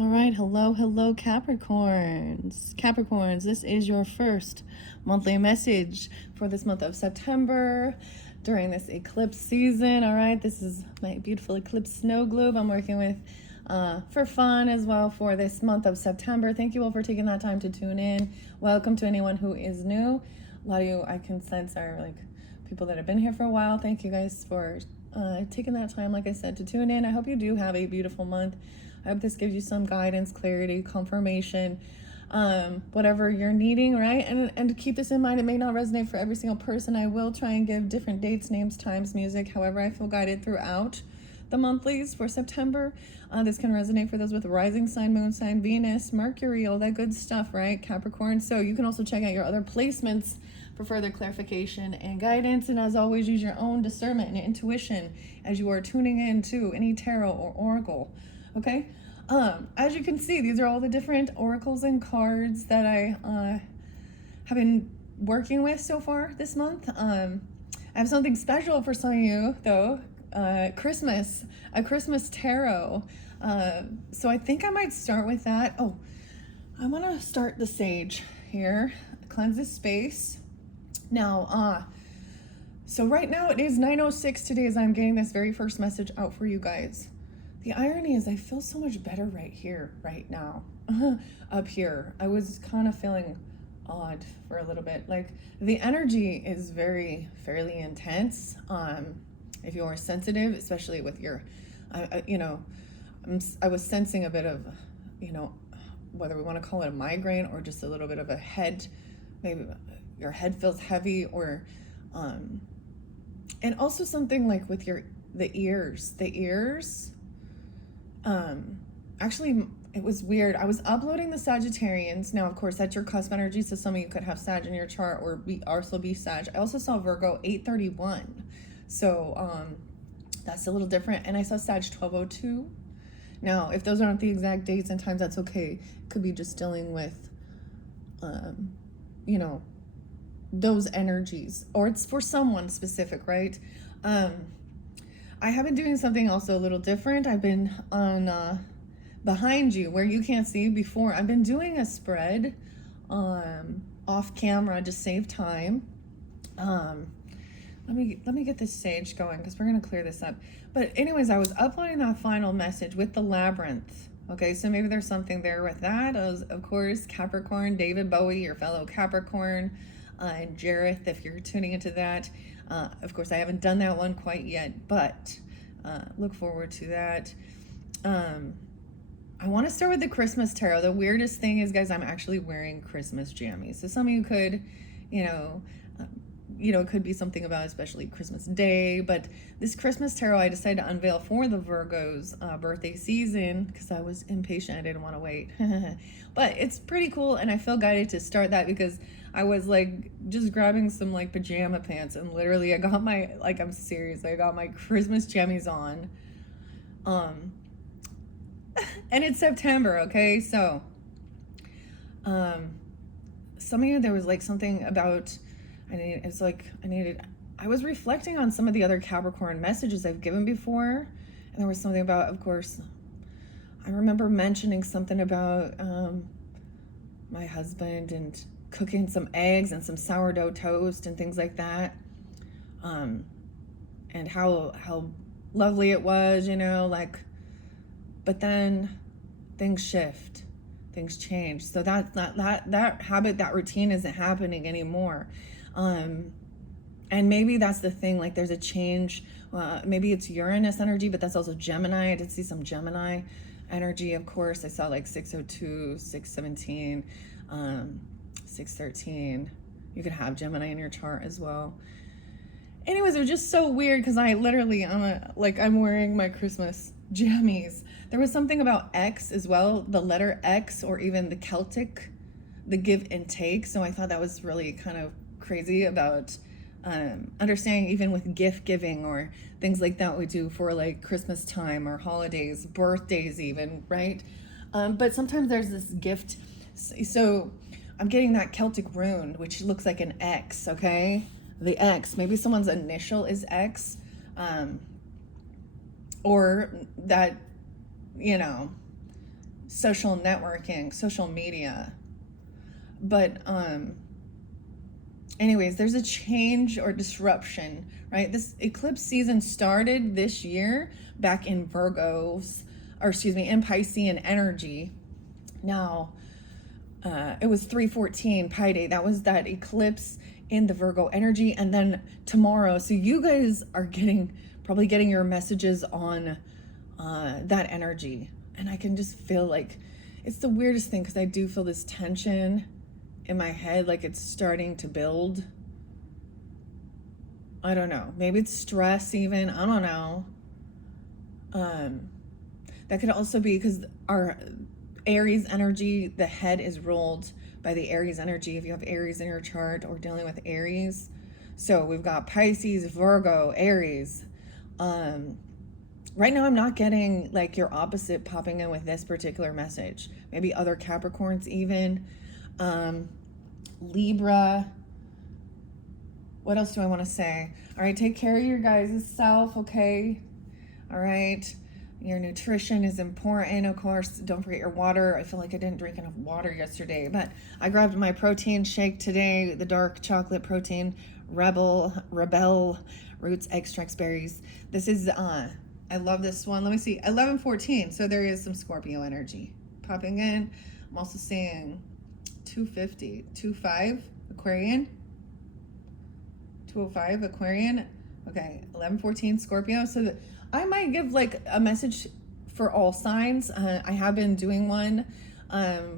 All right, hello, Capricorns. Capricorns, this is your first monthly message for this month of September during this eclipse season. All right, this is my beautiful eclipse snow globe I'm working with for fun as well for this month of September. Thank you all for taking that time to tune in. Welcome to anyone who is new. A lot of you I can sense are like people that have been here for a while. Thank you guys for taking that time, like I said, to tune in. I hope you do have a beautiful month. I hope this gives you some guidance, clarity, confirmation, whatever you're needing, right? And keep this in mind, it may not resonate for every single person. I will try and give different dates, names, times, music, however I feel guided throughout the monthlies for September. This can resonate for those with rising sign, moon sign, Venus, Mercury, all that good stuff, right? Capricorn. So you can also check out your other placements for further clarification and guidance. And as always, use your own discernment and intuition as you are tuning in to any tarot or oracle. Okay, as you can see, these are all the different oracles and cards that I have been working with so far this month. I have something special for some of you though, a Christmas tarot. So I think I might start with that. Oh, I want to start the sage here, cleanse this space. Now, so right now it is 9:06 today as I'm getting this very first message out for you guys. The irony is I feel so much better right here, right now, up here. I was kind of feeling odd for a little bit. Like the energy is fairly intense. If you are sensitive, especially with your, I was sensing a bit of, whether we want to call it a migraine or just a little bit of a head, maybe your head feels heavy or, and also something like with the ears. Actually, it was weird. I was uploading the Sagittarians. Now, of course, that's your cusp energy, so some of you could have Sag in your chart or also be Sag. I also saw Virgo 831, so that's a little different. And I saw Sag 1202. Now, if those aren't the exact dates and times, that's okay. It could be just dealing with, those energies, or it's for someone specific, right? I have been doing something also a little different. I've been on behind you where you can't see before. I've been doing a spread off camera to save time. Let me get this sage going because we're gonna clear this up. But anyways, I was uploading that final message with the labyrinth. Okay, so maybe there's something there with that. Of course, Capricorn, David Bowie, your fellow Capricorn, and Jareth, if you're tuning into that. Of course, I haven't done that one quite yet, but look forward to that. I want to start with the Christmas tarot. The weirdest thing is, guys, I'm actually wearing Christmas jammies. So some of you could, it could be something about especially Christmas Day, but this Christmas tarot I decided to unveil for the Virgo's birthday season because I was impatient. I didn't want to wait. But it's pretty cool, and I feel guided to start that because I was like just grabbing some like pajama pants and literally I got my, like, I'm serious, I got my Christmas jammies on. And it's September, okay? So some of you, there was like something about I was reflecting on some of the other Capricorn messages I've given before, and there was something about, of course, I remember mentioning something about my husband and cooking some eggs and some sourdough toast and things like that, and how lovely it was, but then things shift, things change. So that's not that habit, that routine isn't happening anymore. And maybe that's the thing, like there's a change. Maybe it's Uranus energy, but that's also Gemini. I did see some Gemini energy, of course. I saw like 602, 617, 613. You could have Gemini in your chart as well. Anyways, it was just so weird because I literally, I'm wearing my Christmas jammies. There was something about X as well, the letter X, or even the Celtic, the give and take. So I thought that was really kind of crazy about understanding, even with gift giving or things like that we do for like Christmas time or holidays, birthdays even, right? But sometimes there's this gift. So I'm getting that Celtic rune, which looks like an X, okay? The X, maybe someone's initial is X, or that, social networking, social media. But anyways, there's a change or disruption, right? This eclipse season started this year back in Virgos, or excuse me, in Piscean energy. Now, it was 3/14 Pi Day. That was that eclipse in the Virgo energy. And then tomorrow, so you guys are probably getting your messages on that energy. And I can just feel like it's the weirdest thing, because I do feel this tension in my head, like it's starting to build. I don't know. Maybe it's stress even. I don't know. That could also be because our Aries energy, the head is ruled by the Aries energy. If you have Aries in your chart or dealing with Aries. So we've got Pisces, Virgo, Aries. Right now I'm not getting like your opposite popping in with this particular message. Maybe other Capricorns even. Libra. What else do I want to say? All right, take care of your guys' self, okay? All right. Your nutrition is important, of course. Don't forget your water. I feel like I didn't drink enough water yesterday, but I grabbed my protein shake today, the dark chocolate protein, Rebel Roots Extracts Berries. This is, I love this one. Let me see, 11/14. So there is some Scorpio energy popping in. I'm also seeing 250, 25 Aquarian, 205 Aquarian. Okay, 11/14 Scorpio. So I might give like a message for all signs. I have been doing one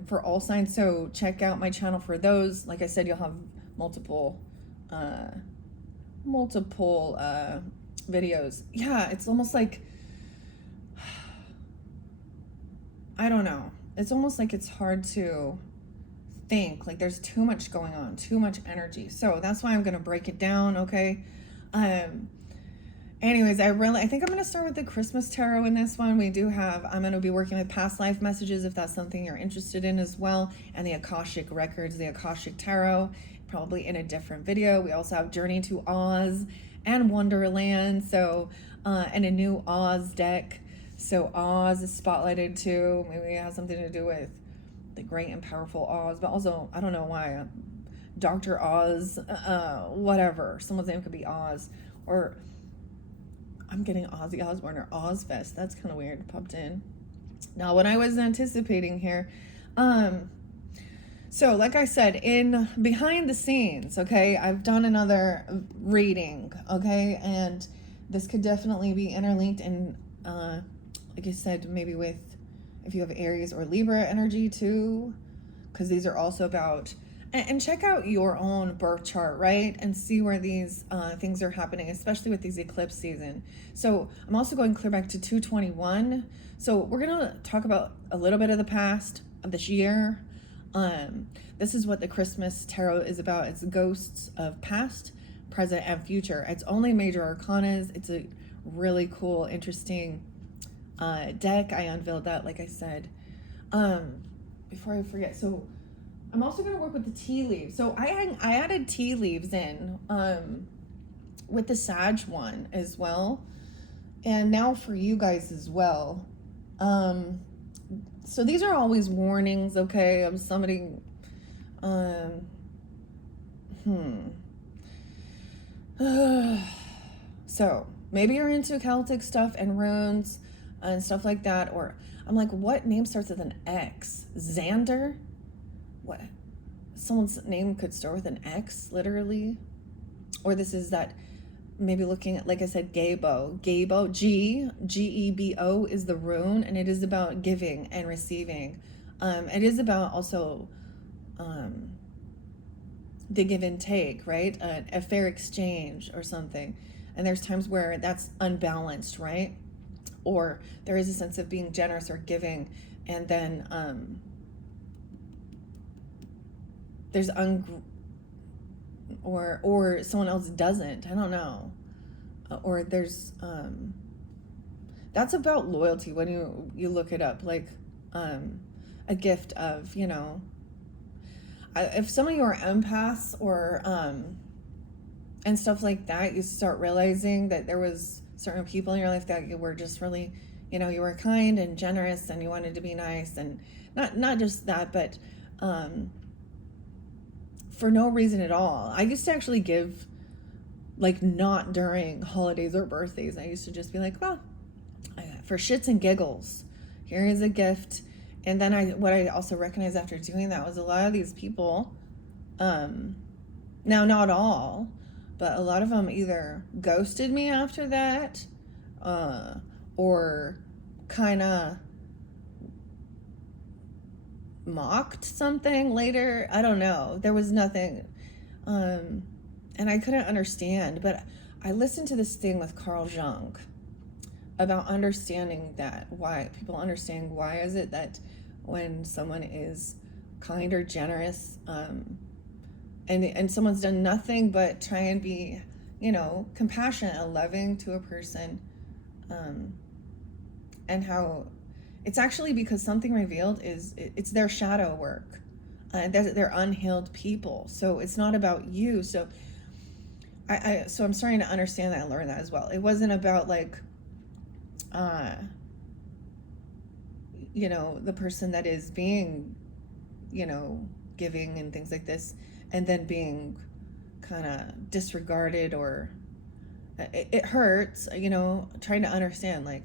for all signs, so check out my channel for those. Like I said, you'll have multiple videos. Yeah, it's almost like, I don't know. It's almost like it's hard to think, like there's too much going on, too much energy. So that's why I'm gonna break it down, okay? Anyways, I think I'm gonna start with the Christmas tarot in this one. I'm gonna be working with past life messages if that's something you're interested in as well, and the Akashic records, the Akashic tarot, probably in a different video. We also have Journey to Oz and Wonderland, so and a new Oz deck. So Oz is spotlighted too. Maybe it has something to do with the great and powerful Oz, but also I don't know why Dr. Oz, whatever. Someone's name could be Oz, or I'm getting Ozzy Osbourne or Ozfest. That's kind of weird. Popped in. Now, what I was anticipating here, so like I said, in behind the scenes, okay, I've done another reading, okay, and this could definitely be interlinked, and like I said, maybe with if you have Aries or Libra energy too, because these are also about, and check out your own birth chart, right? And see where these things are happening, especially with these eclipse season. So I'm also going clear back to 221. So we're going to talk about a little bit of the past of this year. This is what the Christmas tarot is about. It's ghosts of past, present, and future. It's only major arcanas. It's a really cool, interesting deck. I unveiled that, like I said. Before I forget, so I'm also going to work with the tea leaves. So I added tea leaves in with the Sag one as well. And now for you guys as well. So these are always warnings, okay, of somebody, so maybe you're into Celtic stuff and runes and stuff like that, or I'm like, what name starts with an X? Xander? What? Someone's name could start with an X, literally. Or this is that, maybe looking at, like I said, Gebo, G-E-B-O is the rune, and it is about giving and receiving. It is about also the give and take, right? A fair exchange or something. And there's times where that's unbalanced, right? Or there is a sense of being generous or giving, and then there's or someone else doesn't. I don't know. Or there's that's about loyalty when you look it up, like a gift of, you know, if some of you are empaths or and stuff like that, you start realizing that there was certain people in your life that were just really you were kind and generous and you wanted to be nice, and not just that, but for no reason at all. I used to actually give, like, not during holidays or birthdays. I used to just be like, well, for shits and giggles, here is a gift. And then what I also recognized after doing that was a lot of these people, now not all, but a lot of them either ghosted me after that, or kind of mocked something later. I don't know. There was nothing. And I couldn't understand. But I listened to this thing with Carl Jung about understanding that, why people understand why is it that when someone is kind or generous, and someone's done nothing but try and be, compassionate and loving to a person, and how it's actually because something revealed is it's their shadow work. They're unhealed people, so it's not about you. So so I'm starting to understand that and learn that as well. It wasn't about like, the person that is being, giving and things like this, and then being kind of disregarded, or it hurts, trying to understand, like,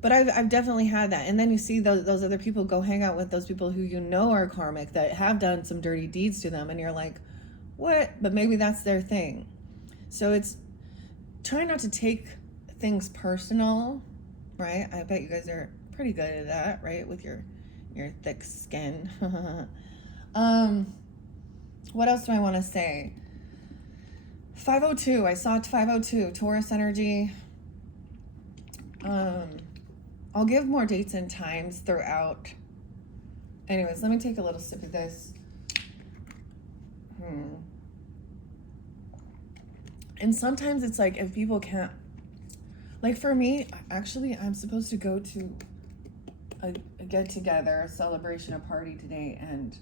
But I've definitely had that. And then you see those other people go hang out with those people who are karmic, that have done some dirty deeds to them, and you're like, what? But maybe that's their thing. So it's trying not to take things personal, right? I bet you guys are pretty good at that, right? With your thick skin. What else do I want to say? 502. I saw 502, Taurus energy. I'll give more dates and times throughout. Anyways, let me take a little sip of this. And sometimes it's like, if people can't, like for me, actually, I'm supposed to go to a get together, a celebration, a party today, and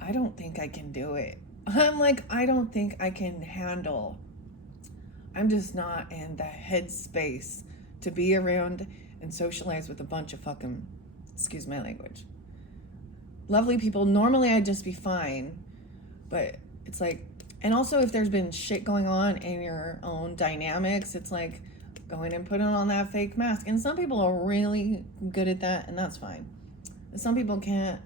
I don't think I can do it. I'm like, I don't think I can handle. I'm just not in the headspace to be around and socialize with a bunch of fucking, excuse my language, lovely people. Normally I'd just be fine, but it's like, and also if there's been shit going on in your own dynamics, it's like going and putting on that fake mask. And some people are really good at that, and that's fine. And some people can't.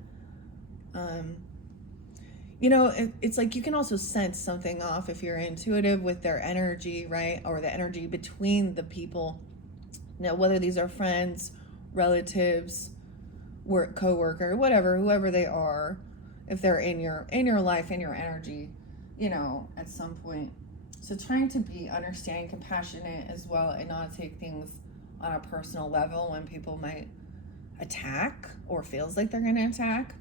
It's like you can also sense something off if you're intuitive with their energy, right? Or the energy between the people. Now, whether these are friends, relatives, co-worker, whatever, whoever they are, if they're in your life, in your energy, at some point. So trying to be understanding, compassionate as well, and not take things on a personal level when people might attack or feels like they're going to attack,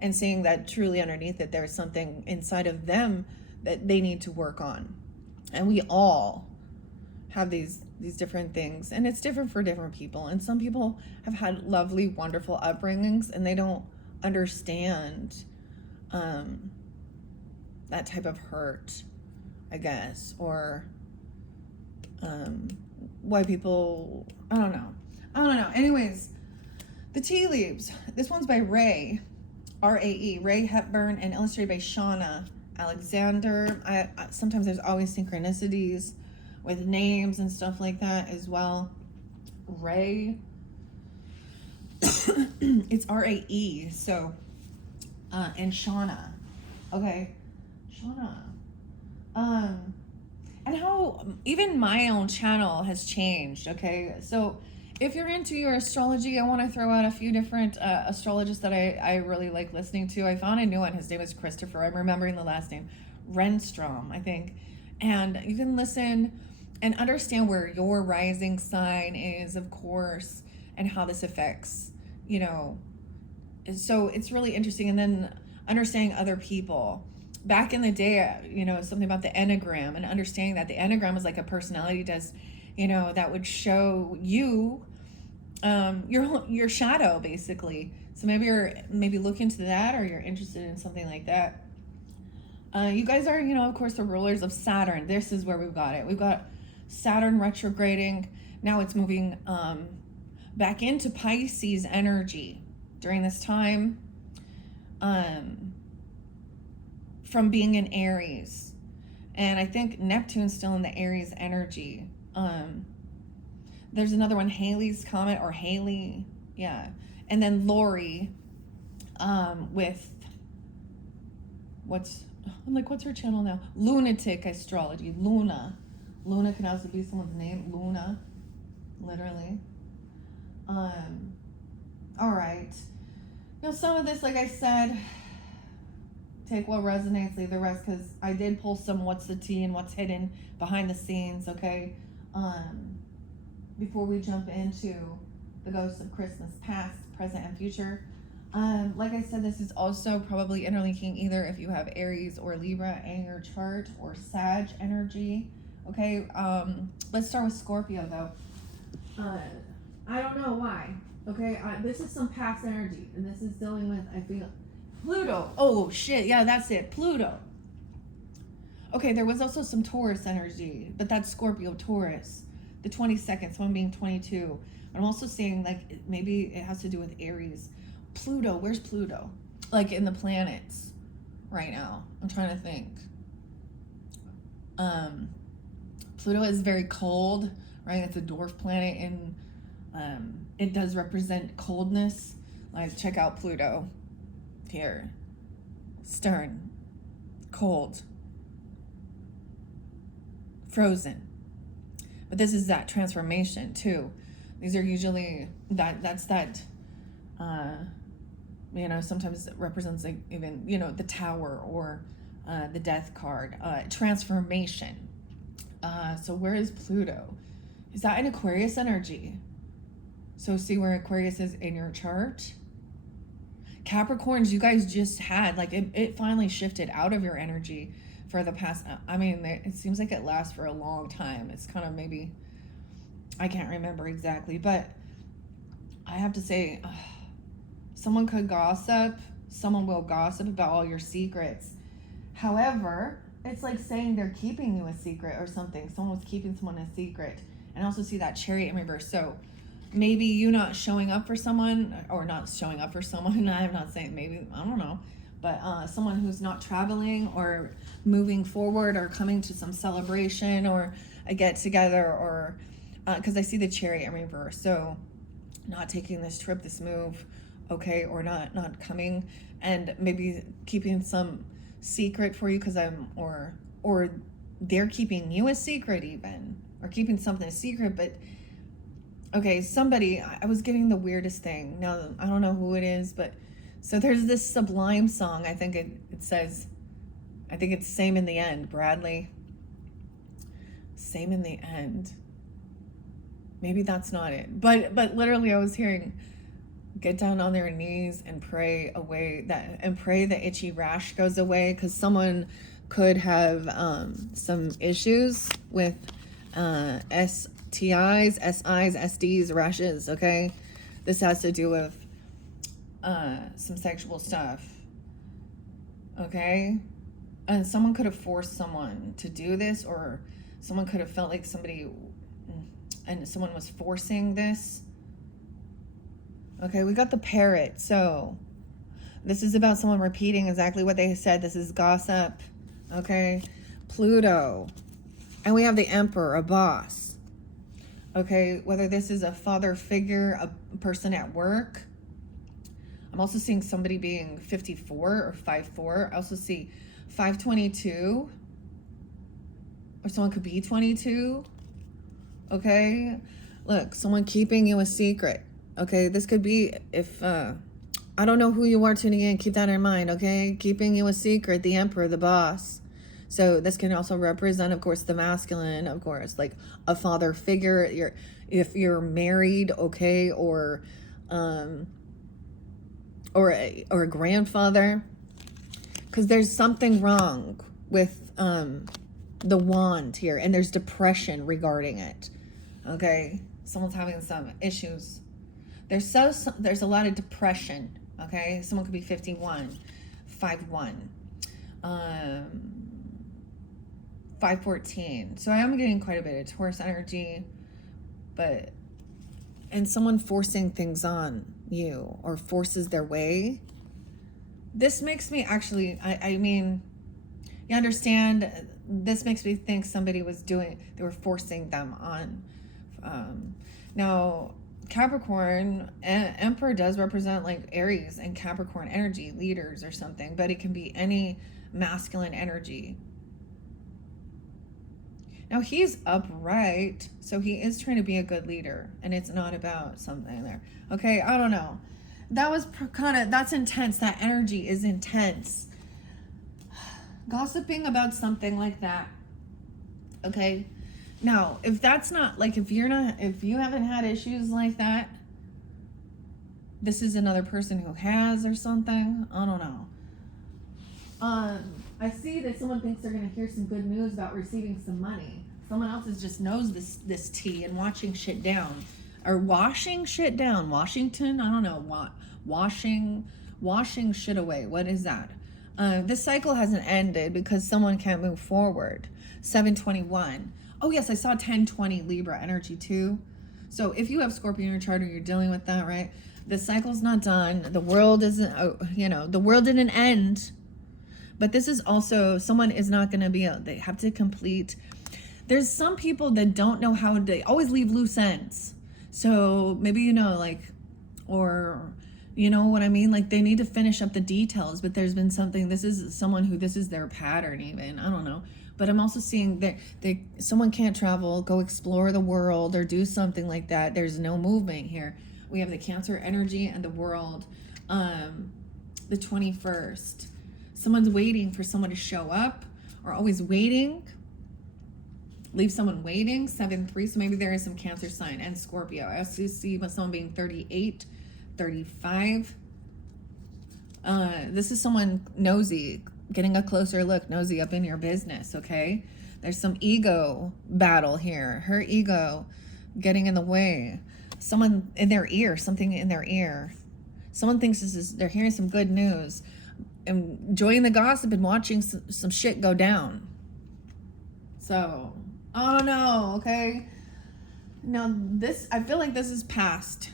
and seeing that truly underneath it, there's something inside of them that they need to work on. And we all have these different things, and it's different for different people. And some people have had lovely, wonderful upbringings, and they don't understand that type of hurt, I guess, or why people, I don't know. Anyways, the tea leaves. This one's by Ray, R-A-E, Ray Hepburn, and illustrated by Shauna Alexander. I sometimes there's always synchronicities with names and stuff like that as well. Ray, it's R-A-E, so, and Shauna. Okay, Shauna. And how even my own channel has changed, okay? So if you're into your astrology, I want to throw out a few different astrologists that I really like listening to. I found a new one. His name is Christopher. I'm remembering the last name. Renstrom, I think. And you can listen and understand where your rising sign is, of course, and how this affects, So it's really interesting. And then understanding other people. Back in the day, something about the Enneagram, and understanding that the Enneagram is like a personality test, that would show you your shadow, basically. So maybe look into that, or you're interested in something like that. You guys are, of course, the rulers of Saturn. This is where we've got it. We've got Saturn retrograding, Now it's moving back into Pisces energy during this time, from being in Aries. And I think Neptune's still in the Aries energy. There's another one, Halley's Comet, or Haley. Yeah. And then Lori, with what's her channel now? Lunatic Astrology. Luna can also be someone's name. Luna, literally. All right. Now, some of this, like I said, take what resonates, leave the rest, because I did pull some what's the tea and what's hidden behind the scenes, okay? Before we jump into the ghosts of Christmas past, present, and future. Like I said, this is also probably interlinking either if you have Aries or Libra in your chart, or Sag energy, okay? Let's start with Scorpio, though. I don't know why, okay? This is some past energy, and this is dealing with, I feel, Pluto. Oh, shit. Yeah, that's it. Pluto. Okay, there was also some Taurus energy, but that's Scorpio, Taurus. The 22nd, so I'm being 22. But I'm also saying, like, maybe it has to do with Aries. Pluto, where's Pluto? Like, in the planets right now. I'm trying to think. Pluto is very cold, right? It's a dwarf planet, and it does represent coldness. Like, check out Pluto. Here, stern, cold, frozen. But this is that transformation too. These are usually that's sometimes it represents, like, even, the Tower, or the Death card, transformation. So where is Pluto? Is that in Aquarius energy? So see where Aquarius is in your chart. Capricorns, you guys just had, like, it finally shifted out of your energy for the past, I mean, it seems like it lasts for a long time. It's kind of, maybe, I can't remember exactly, but I have to say, someone could gossip, someone will gossip about all your secrets. However, it's like saying they're keeping you a secret or something. Someone was keeping someone a secret. And I also see that Chariot in reverse. So maybe you not showing up for someone, or not showing up for someone. I'm not saying, maybe, I don't know. But someone who's not traveling or moving forward or coming to some celebration or a get together, or because I see the Chariot in reverse. So not taking this trip, this move, okay, or not coming, and maybe keeping some secret for you because or they're keeping you a secret even, or keeping something a secret. But okay, somebody, I was getting the weirdest thing. Now, I don't know who it is, but so there's this Sublime song. I think it says, I think it's Same in the End, Bradley. Same in the End. Maybe that's not it. But literally I was hearing, get down on their knees and pray the itchy rash goes away, because someone could have some issues with STIs, SIs, SDs, rashes, okay? This has to do with some sexual stuff, okay? And someone could have forced someone to do this, or someone could have felt like somebody, and someone was forcing this. Okay, we got the Parrot. So this is about someone repeating exactly what they said. This is gossip, okay? Pluto. And we have the Emperor, a boss. Okay, whether this is a father figure, a person at work. I'm also seeing somebody being 54 or 5'4". I also see 522. Or someone could be 22. Okay? Look, someone keeping you a secret. Okay, this could be, if, I don't know who you are tuning in, keep that in mind, okay? Keeping you a secret, the Emperor, the boss. So this can also represent, of course, the masculine, of course, like a father figure. If you're married, okay, or a grandfather, because there's something wrong with the wand here, and there's depression regarding it. Okay, someone's having some issues. There's a lot of depression. Okay, someone could be 51, 5'1", 5'14". So I am getting quite a bit of Taurus energy. but, and someone forcing things on you or forces their way. This makes me actually, I mean, you understand, this makes me think somebody was doing, they were forcing them on. Now, Capricorn, Emperor does represent like Aries and Capricorn energy, leaders or something, but it can be any masculine energy. Now he's upright, so he is trying to be a good leader, and it's not about something there. Okay, I don't know. That was kind of, that's intense. That energy is intense. Gossiping about something like that. Okay. Now, if that's not, like, if you haven't had issues like that, this is another person who has or something. I don't know. I see that someone thinks they're going to hear some good news about receiving some money. Someone else just knows this tea and watching shit down. Or washing shit down. Washington? I don't know. Washing shit away. What is that? This cycle hasn't ended because someone can't move forward. 721. Oh yes, I saw 1020 Libra energy too. So if you have Scorpio in your chart or you're dealing with that, right? The cycle's not done. The world isn't, the world didn't end. But this is also, someone is not going to be, they have to complete. There's some people that don't know how, they always leave loose ends. So maybe, like, or, you know what I mean? Like they need to finish up the details, but there's been something, this is someone who, this is their pattern even, I don't know. But I'm also seeing that someone can't travel, go explore the world or do something like that. There's no movement here. We have the Cancer energy and the world, the 21st. Someone's waiting for someone to show up, or always waiting. Leave someone waiting. 7-3. So maybe there is some Cancer sign and Scorpio. I also see someone being 38, 35. This is someone nosy, getting a closer look, nosy up in your business. Okay, there's some ego battle here. Her ego getting in the way. Someone in their ear, something in their ear. Someone thinks they're hearing some good news, enjoying the gossip and watching some shit go down. So, I don't know, okay? Now, I feel like this is past.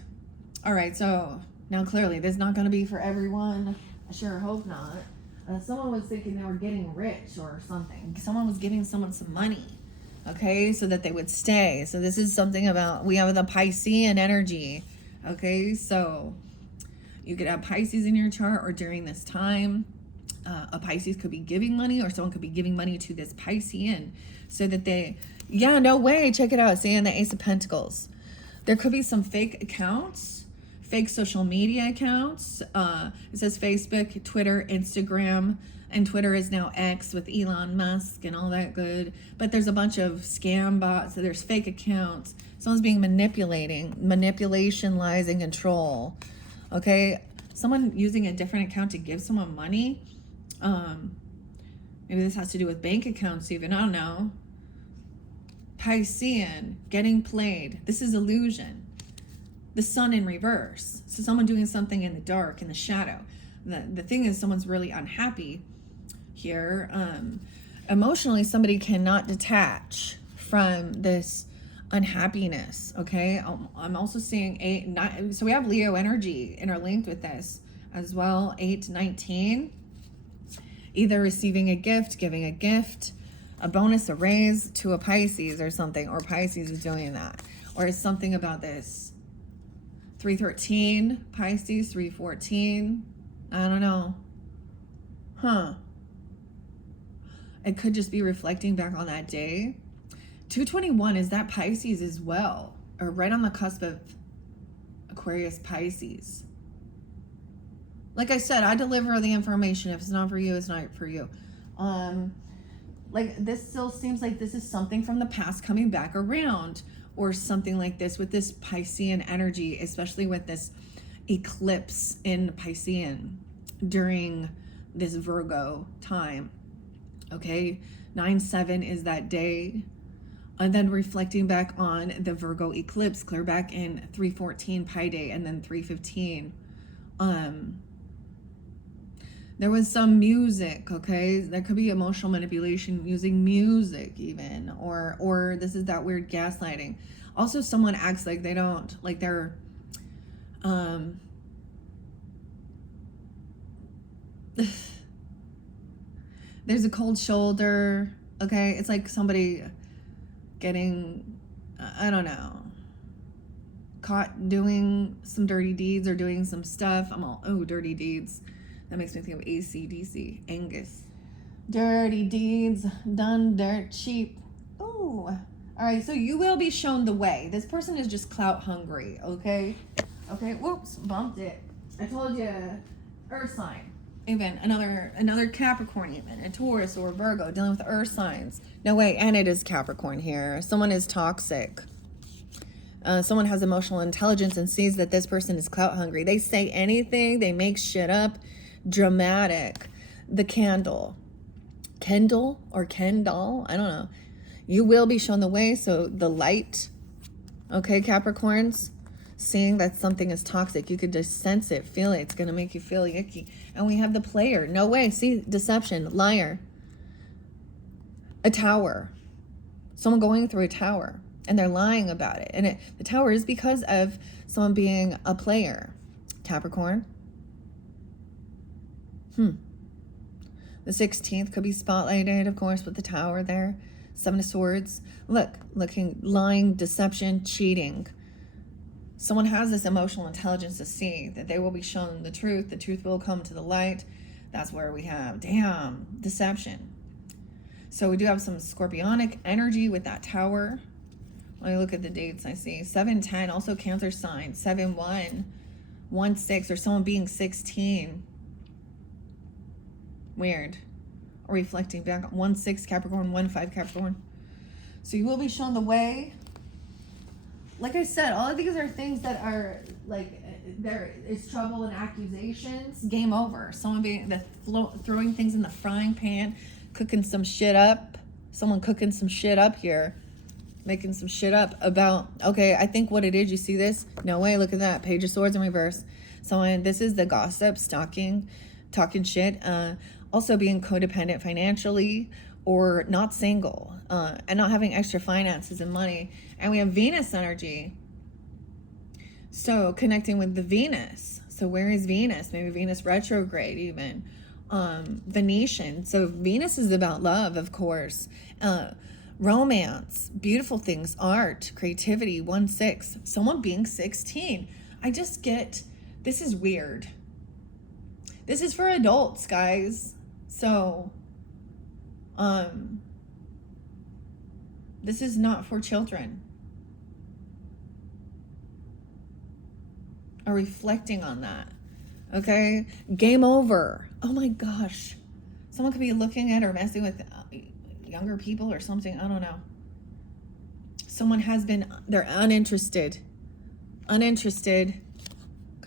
All right, so now clearly this is not going to be for everyone. I sure hope not. Someone was thinking they were getting rich or something. Someone was giving someone some money, okay, so that they would stay. So this is something about, we have the Piscean energy, okay? So you could have Pisces in your chart, or during this time, a Pisces could be giving money, or someone could be giving money to this Piscean so that they, yeah, no way, check it out, seeing the Ace of Pentacles. There could be some fake accounts, fake social media accounts. It says Facebook, Twitter, Instagram, and Twitter is now X with Elon Musk and all that good. But there's a bunch of scam bots, so there's fake accounts. Someone's being manipulation, lies, and control. Okay, someone using a different account to give someone money. Maybe this has to do with bank accounts even, I don't know. Piscean, getting played. This is illusion. The sun in reverse. So someone doing something in the dark, in the shadow. The thing is, someone's really unhappy here. Emotionally, somebody cannot detach from this unhappiness, okay? I'm also seeing 8, 9, so we have Leo energy interlinked with this as well. 8, 19. Either receiving a gift, giving a gift, a bonus, a raise to a Pisces or something, or Pisces is doing that. Or it's something about this. 313, Pisces, 314. I don't know. It could just be reflecting back on that day. 221 is that Pisces as well, or right on the cusp of Aquarius, Pisces. Like I said, I deliver the information. If it's not for you, it's not for you. Like this still seems like this is something from the past coming back around, or something like this with this Piscean energy, especially with this eclipse in Piscean during this Virgo time. Okay, 9/7 is that day. And then reflecting back on the Virgo eclipse, clear back in 3/14 Pi Day, and then 3/15. There was some music, okay? There could be emotional manipulation using music even, or this is that weird gaslighting. Also, someone acts like they don't, like they're, there's a cold shoulder, okay? It's like somebody getting, I don't know, caught doing some dirty deeds or doing some stuff. I'm all, oh, dirty deeds. That makes me think of AC/DC, Angus. Dirty deeds, done dirt cheap. Oh, all right, so you will be shown the way. This person is just clout hungry, okay? Okay, whoops, bumped it. I told you, earth sign. Even another Capricorn, even a Taurus or a Virgo dealing with earth signs. No way, and it is Capricorn here. Someone is toxic. Someone has emotional intelligence and sees that this person is clout hungry. They say anything, they make shit up. Dramatic. The Kendall or Kendall, I don't know. You will be shown the way, so the light, okay, Capricorns, seeing that something is toxic, you could just sense it, feel it, it's going to make you feel icky. And we have the player, no way, see, deception, liar, a tower, someone going through a tower, and they're lying about it. And the tower is because of someone being a player, Capricorn. The 16th could be spotlighted, of course, with the tower there. 7 of Swords. Looking, lying, deception, cheating. Someone has this emotional intelligence to see that they will be shown the truth. The truth will come to the light. That's where we have, damn, deception. So we do have some scorpionic energy with that tower. Let me look at the dates I see. 7-10, also Cancer sign. 7-1, 1-6, or someone being 16. Weird. Or reflecting back. 1-6 Capricorn, 1-5 Capricorn. So you will be shown the way. Like I said, all of these are things that are like, there is trouble and accusations. Game over. Someone being throwing things in the frying pan, cooking some shit up. Someone cooking some shit up here. Making some shit up about, okay, I think what it is, you see this? No way, look at that. Page of Swords in reverse. Someone, this is the gossip, stalking, talking shit. Also being codependent financially or not single and not having extra finances and money. And we have Venus energy. So connecting with the Venus. So where is Venus? Maybe Venus retrograde even. Venetian. So Venus is about love, of course. Romance, beautiful things, art, creativity, 1-6. Someone being 16. I just get, this is weird. This is for adults, guys. So, this is not for children. Are reflecting on that. Okay? Game over. Oh my gosh. Someone could be looking at or messing with younger people or something. I don't know. Someone has been, they're uninterested.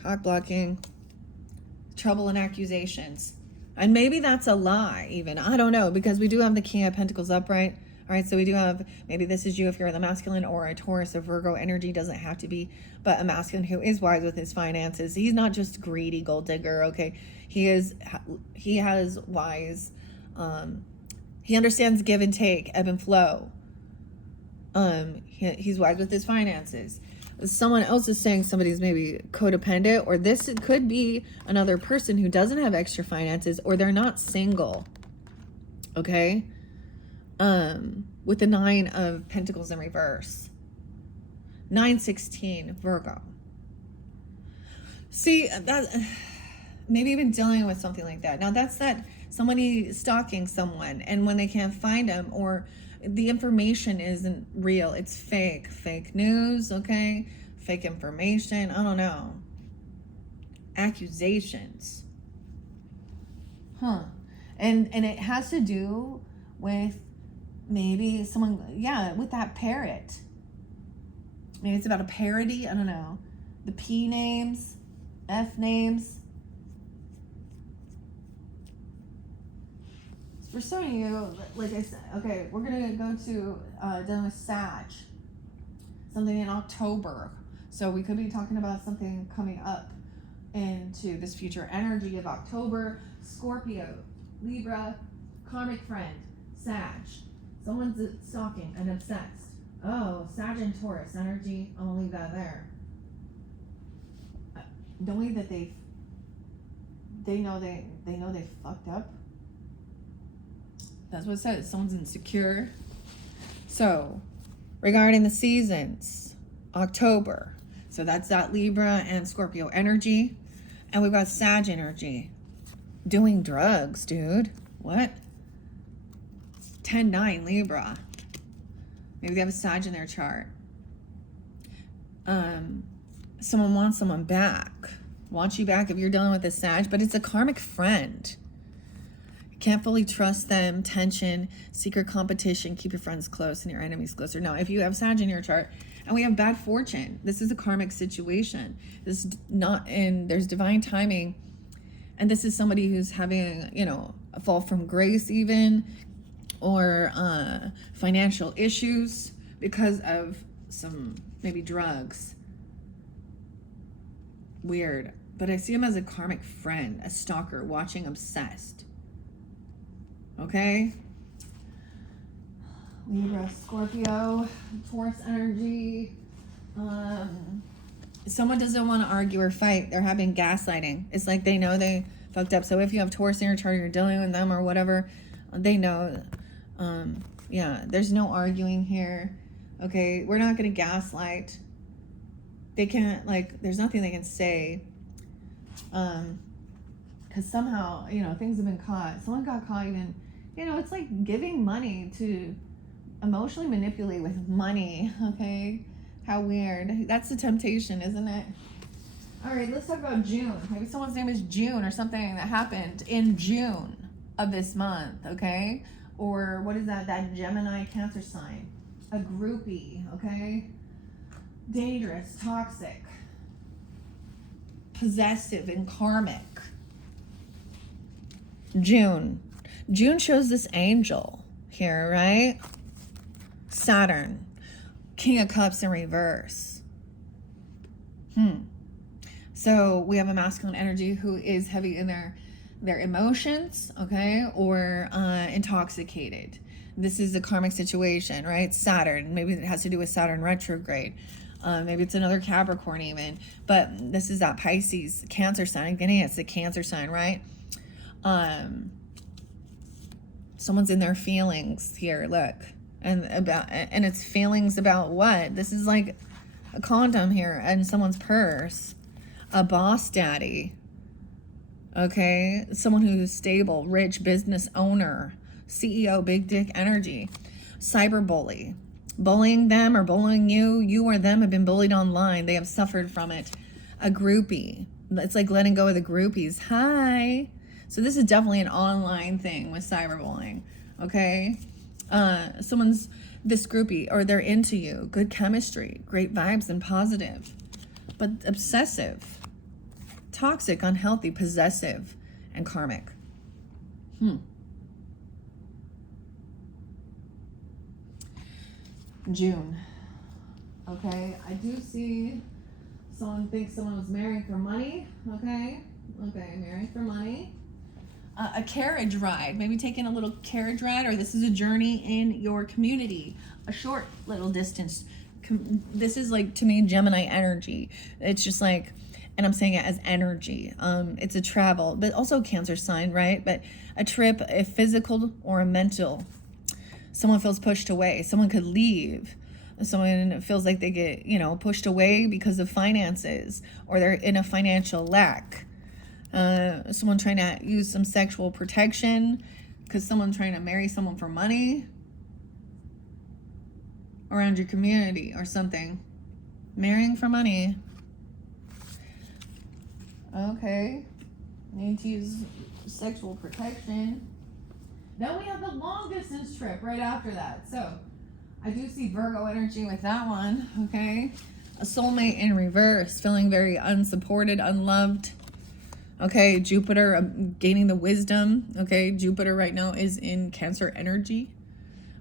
Cock blocking. Trouble and accusations. And maybe that's a lie even. I don't know, because we do have the King of Pentacles upright. All right, so we do have, maybe this is you if you're the masculine, or a Taurus or Virgo energy, doesn't have to be, but a masculine who is wise with his finances. He's not just greedy gold digger, okay? He has wise, he understands give and take, ebb and flow. He's wise with his finances. Someone else is saying somebody's maybe codependent, or this could be another person who doesn't have extra finances, or they're not single. Okay? With the 9 of Pentacles in reverse. 9-16 Virgo. See, that maybe even dealing with something like that. Now that's that somebody stalking someone, and when they can't find them, or the information isn't real, it's fake news, okay, fake information, I don't know, accusations, and it has to do with maybe someone, with that parrot. Maybe it's about a parody, I don't know, the P names, F names. For some of you, like I said, okay, we're going to go to dealing with Sag, something in October. So we could be talking about something coming up into this future energy of October. Scorpio, Libra, karmic friend, Sag. Someone's stalking and obsessed, Oh, Sag and Taurus energy. I'm gonna leave that there. The way that they know they fucked up. That's what it says. Someone's insecure. So, regarding the seasons, October. So that's that Libra and Scorpio energy. And we've got Sag energy. Doing drugs, dude. What? 10-9 Libra. Maybe they have a Sag in their chart. Someone wants someone back. Wants you back if you're dealing with a Sag, but it's a karmic friend. You can't fully trust them. Tension, secret competition. Keep your friends close and your enemies closer. Now, if you have Sag in your chart and we have bad fortune, this is a karmic situation. This is not in, there's divine timing. And this is somebody who's having, you know, a fall from grace even, or financial issues because of some maybe drugs. Weird. But I see him as a karmic friend, a stalker, watching, obsessed. Okay? Libra, Scorpio, Taurus energy. Someone doesn't want to argue or fight. They're having gaslighting. It's like they know they fucked up. So if you have Taurus in your chart, you're dealing with them or whatever, they know. Yeah, there's no arguing here. Okay, we're not going to gaslight. They can't, like, there's nothing they can say. Because somehow, you know, things have been caught. Someone got caught even, you know, it's like giving money to emotionally manipulate with money. Okay, how weird. That's the temptation, isn't it? All right, let's talk about June. Maybe someone's name is June or something that happened in June of this month, okay? Or what is that? That Gemini Cancer sign. A groupie, okay? Dangerous, toxic, possessive, and karmic. June. June shows this angel here, right? Saturn. King of Cups in reverse. So we have a masculine energy who is heavy in their emotions, okay, or intoxicated. This is a karmic situation, right? Saturn. Maybe it has to do with Saturn retrograde. Maybe it's another Capricorn even. But this is that Pisces Cancer sign. Again, it's the Cancer sign, right? Someone's in their feelings here, look. And it's feelings about what? This is like a condom here in someone's purse. A boss daddy. Okay? Someone who's stable, rich, business owner. CEO, big dick energy. Cyberbully. Bullying them or bullying you. You or them have been bullied online. They have suffered from it. A groupie. It's like letting go of the groupies. Hi. So this is definitely an online thing with cyberbullying. Okay? Someone's this groupie or they're into you. Good chemistry. Great vibes and positive. But obsessive. Toxic, unhealthy, possessive, and karmic. June. Okay, I do see someone thinks someone was marrying for money. Okay, marrying for money. A carriage ride, maybe taking a little carriage ride, or this is a journey in your community, a short little distance. This is like, to me, Gemini energy. It's just like, and I'm saying it as energy. It's a travel, but also Cancer sign, right? But a trip, a physical or a mental. Someone feels pushed away. Someone could leave. Someone feels like they get, you know, pushed away because of finances, or they're in a financial lack. Someone trying to use some sexual protection because someone's trying to marry someone for money around your community or something. Marrying for money. Okay. Need to use sexual protection. Then we have the long distance trip right after that. So I do see Virgo energy with that one. Okay. A soulmate in reverse, feeling very unsupported, unloved. Okay, Jupiter, gaining the wisdom. Okay, Jupiter right now is in Cancer energy.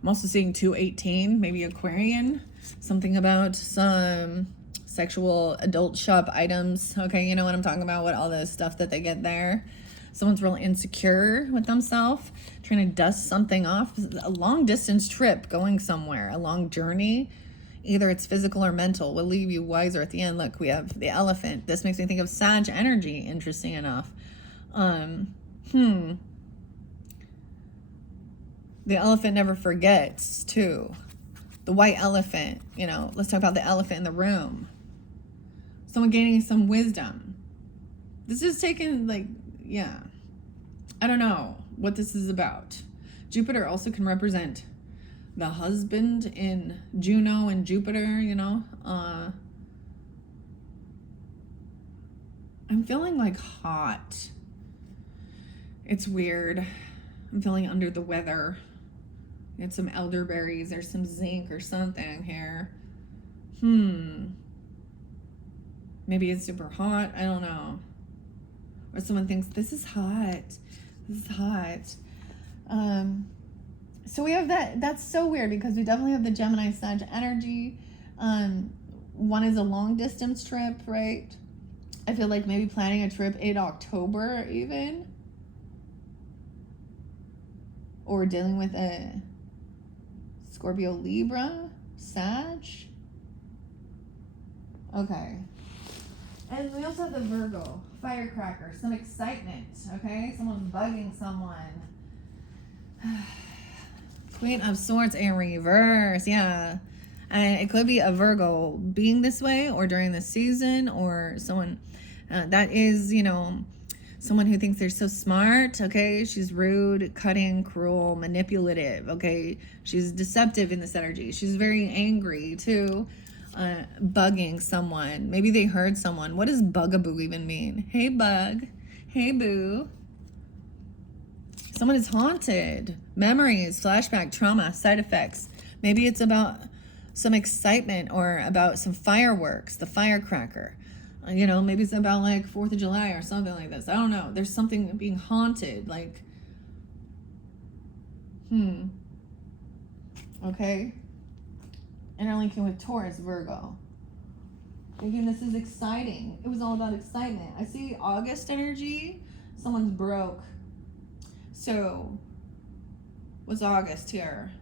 I'm also seeing 218, maybe Aquarian. Something about some sexual adult shop items. Okay, you know what I'm talking about, what all the stuff that they get there. Someone's real insecure with themselves, trying to dust something off. A long distance trip, going somewhere, a long journey. Either it's physical or mental, will leave you wiser at the end. Look, we have the elephant. This makes me think of Sag energy, interesting enough. The elephant never forgets, too. The white elephant, you know, let's talk about the elephant in the room. Someone gaining some wisdom. This is taken, like, yeah. I don't know what this is about. Jupiter also can represent the husband in Juno and Jupiter, you know. I'm feeling like hot. It's weird. I'm feeling under the weather. Get some elderberries or some zinc or something here. Maybe it's super hot. I don't know. Or someone thinks, this is hot. This is hot. So we have that. That's so weird because we definitely have the Gemini Sag energy. One is a long distance trip, right? I feel like maybe planning a trip in October even. Or dealing with a Scorpio, Libra, Sag. Okay. And we also have the Virgo, firecracker, some excitement, okay? Someone's bugging someone. Queen of Swords in reverse, yeah. And it could be a Virgo being this way or during the season, or someone that is, you know, someone who thinks they're so smart, okay? She's rude, cutting, cruel, manipulative, okay? She's deceptive in this energy. She's very angry, too. Bugging someone. Maybe they heard someone. What does bugaboo even mean? Hey, bug. Hey, boo. Someone is haunted. Memories, flashback, trauma, side effects. Maybe it's about some excitement or about some fireworks, the firecracker. You know, maybe it's about like 4th of July or something like this. I don't know. There's something being haunted. Like, okay. Interlinking with Taurus, Virgo. Thinking this is exciting. It was all about excitement. I see August energy. Someone's broke. So, what's August here?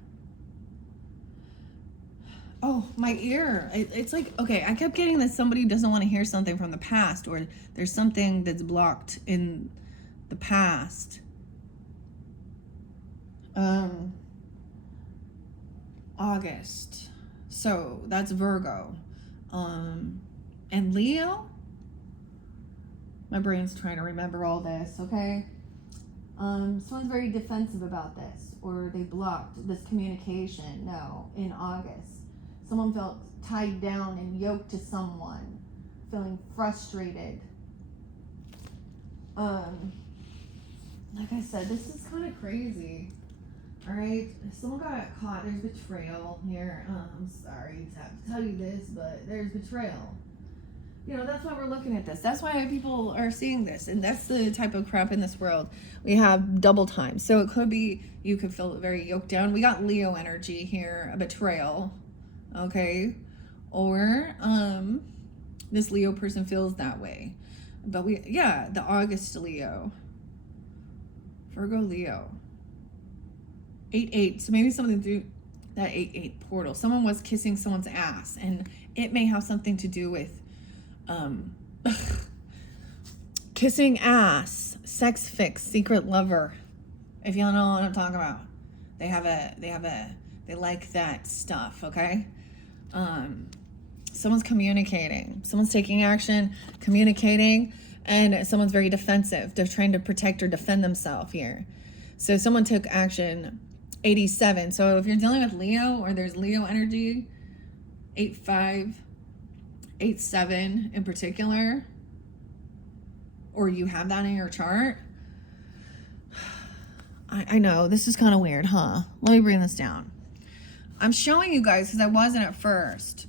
Oh, my ear. It's like, okay, I kept getting that somebody doesn't want to hear something from the past, or there's something that's blocked in the past. August. So that's Virgo. And Leo? My brain's trying to remember all this, okay? Someone's very defensive about this, or they blocked this communication. No, in August. Someone felt tied down and yoked to someone, feeling frustrated. Like I said, this is kind of crazy. All right, someone got caught. There's betrayal here. I'm sorry to have to tell you this, but there's betrayal. You know, that's why we're looking at this. That's why people are seeing this. And that's the type of crap in this world. We have double time. So it could be, you could feel very yoked down. We got Leo energy here, a betrayal. Okay. Or this Leo person feels that way. But the August Leo. Virgo Leo. 8-8. So maybe something through that 8-8 portal. Someone was kissing someone's ass. And it may have something to do with kissing ass, sex fix, secret lover. If you don't know what I'm talking about, they like that stuff. Okay. Someone's communicating, someone's taking action, communicating, and someone's very defensive. They're trying to protect or defend themselves here. So someone took action. 87. So if you're dealing with Leo, or there's Leo energy, 8-5, 8-7 in particular, or you have that in your chart, I know this is kind of weird, huh? Let me bring this down. I'm showing you guys because I wasn't at first.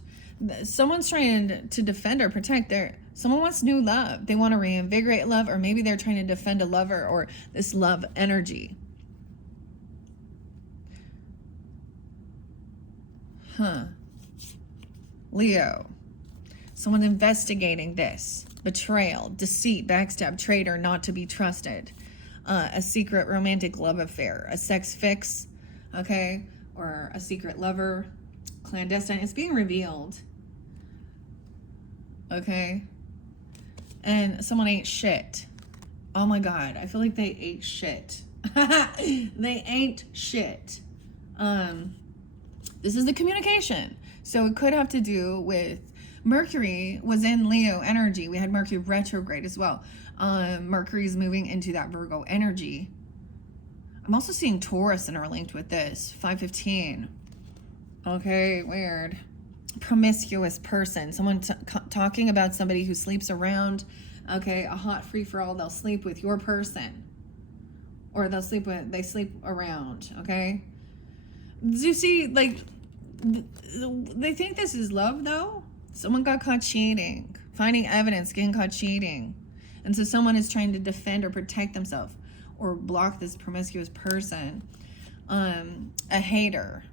Someone's trying to defend or protect someone wants new love. They want to reinvigorate love, or maybe they're trying to defend a lover or this love energy. Leo. Someone investigating this. Betrayal, deceit, backstab, traitor, not to be trusted. A secret romantic love affair. A sex fix, okay? Or a secret lover. clandestine. It's being revealed. Okay? And someone ate shit. Oh my God. I feel like they ate shit. They ate shit. This is the communication. So it could have to do with Mercury was in Leo energy. We had Mercury retrograde as well. Mercury's moving into that Virgo energy. I'm also seeing Taurus interlinked with this. 515. Okay, weird. Promiscuous person. Someone talking about somebody who sleeps around. Okay, a hot free-for-all. They'll sleep with your person. Or they sleep around. Okay? Do you see, like, they think this is love, though? Someone got caught cheating. Finding evidence, getting caught cheating. And so someone is trying to defend or protect themselves or block this promiscuous person. A hater.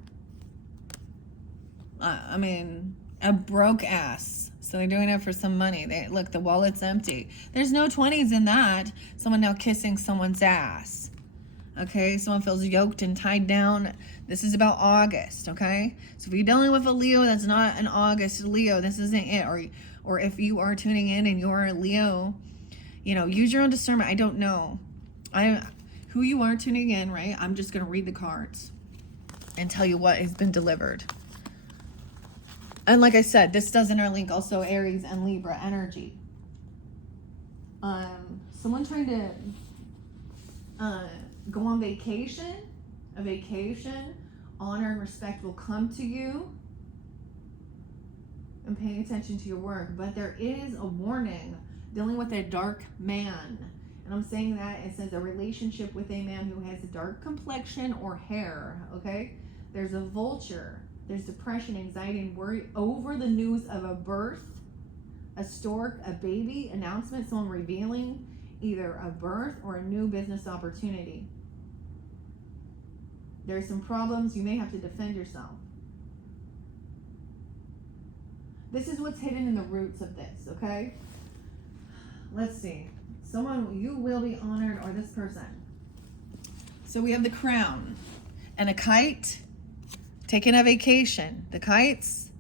I mean, a broke ass. So they're doing it for some money. Look, the wallet's empty. There's no 20s in that. Someone now kissing someone's ass. Okay, someone feels yoked and tied down. This is about August, okay? So if you're dealing with a Leo that's not an August Leo, this isn't it. Or if you are tuning in and you're a Leo, you know, use your own discernment. I don't know. Who you are tuning in, right? I'm just going to read the cards and tell you what has been delivered. And like I said, this does interlink also Aries and Libra energy. Someone trying to go on vacation. A vacation. Honor and respect will come to you. And paying attention to your work. But there is a warning dealing with a dark man. And I'm saying that it says a relationship with a man who has a dark complexion or hair. Okay? There's a vulture. There's depression, anxiety, and worry over the news of a birth, a stork, a baby, announcement, someone revealing either a birth or a new business opportunity. There's some problems. You may have to defend yourself. This is what's hidden in the roots of this, okay? Let's see. Someone, you will be honored, or this person. So we have the crown and a kite. Taking a vacation. The kites.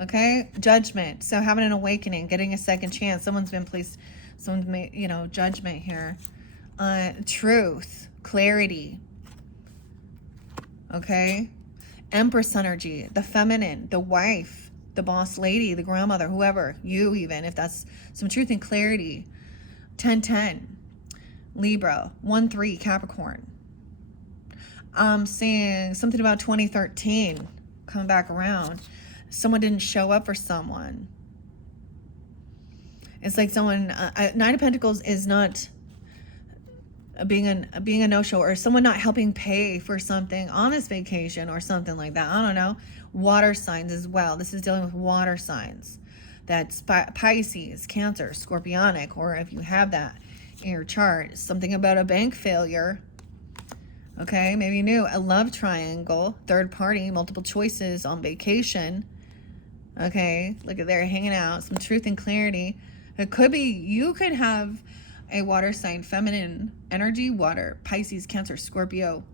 Okay. Judgment. So having an awakening. Getting a second chance. Someone's made, you know, judgment here. Truth. Clarity. Okay. Empress energy. The feminine. The wife. The boss lady. The grandmother. Whoever. You even. If that's some truth and clarity. 10-10. Libra. 1-3. Capricorn. I'm seeing something about 2013 coming back around. Someone didn't show up for someone. It's like someone, Nine of Pentacles is not being a no-show, or someone not helping pay for something on this vacation or something like that. I don't know. Water signs as well. This is dealing with water signs. That's Pisces, Cancer, Scorpionic, or if you have that in your chart, something about a bank failure. Okay, maybe new. A love triangle, third party, multiple choices on vacation. Okay, look at there, hanging out. Some truth and clarity. It could be, you could have a water sign, feminine energy, water, Pisces, Cancer, Scorpio.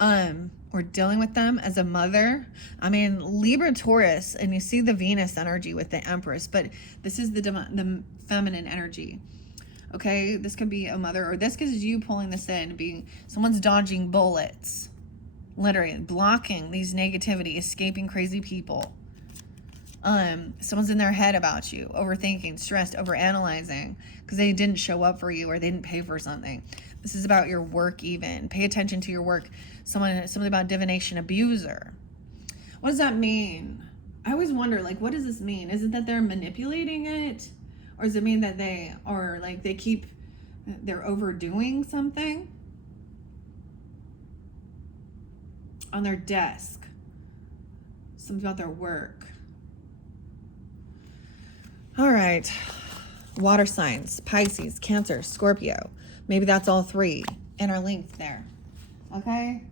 Or dealing with them as a mother. I mean, Libra, Taurus, and you see the Venus energy with the Empress, but this is the feminine energy. Okay, this could be a mother, or this is you pulling this in, being someone's dodging bullets, literally blocking these negativity, escaping crazy people. Someone's in their head about you, overthinking, stressed, overanalyzing, because they didn't show up for you or they didn't pay for something. This is about your work even. Pay attention to your work. Something about divination, abuser. What does that mean? I always wonder, like, what does this mean? Is it that they're manipulating it? Or does it mean that they are, like, they're overdoing something on their desk? Something about their work. All right. Water signs, Pisces, Cancer, Scorpio. Maybe that's all three interlinked there. Okay?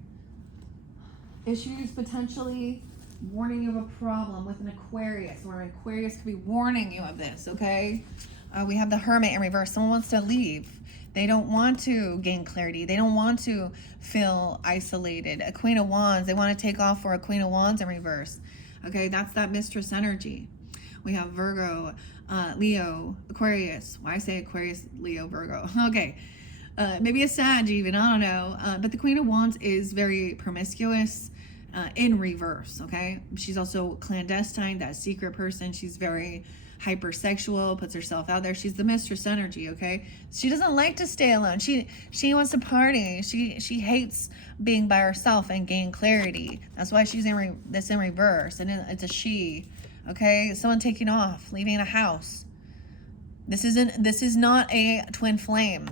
Issues potentially warning you of a problem with an Aquarius, or an Aquarius could be warning you of this, okay? We have the Hermit in reverse. Someone wants to leave. They don't want to gain clarity. They don't want to feel isolated. A Queen of Wands, they want to take off for a Queen of Wands in reverse. Okay, that's that mistress energy. We have Virgo, Leo, Aquarius. Why I say Aquarius, Leo, Virgo? Okay, maybe a Sag even, I don't know. But the Queen of Wands is very promiscuous in reverse, okay? She's also clandestine, that secret person. She's very hypersexual, puts herself out there. She's the mistress energy, okay? She doesn't like to stay alone. She wants to party. She hates being by herself and gain clarity. That's why she's in reverse, and it's a she, okay? Someone taking off, leaving a house. This is not a twin flame.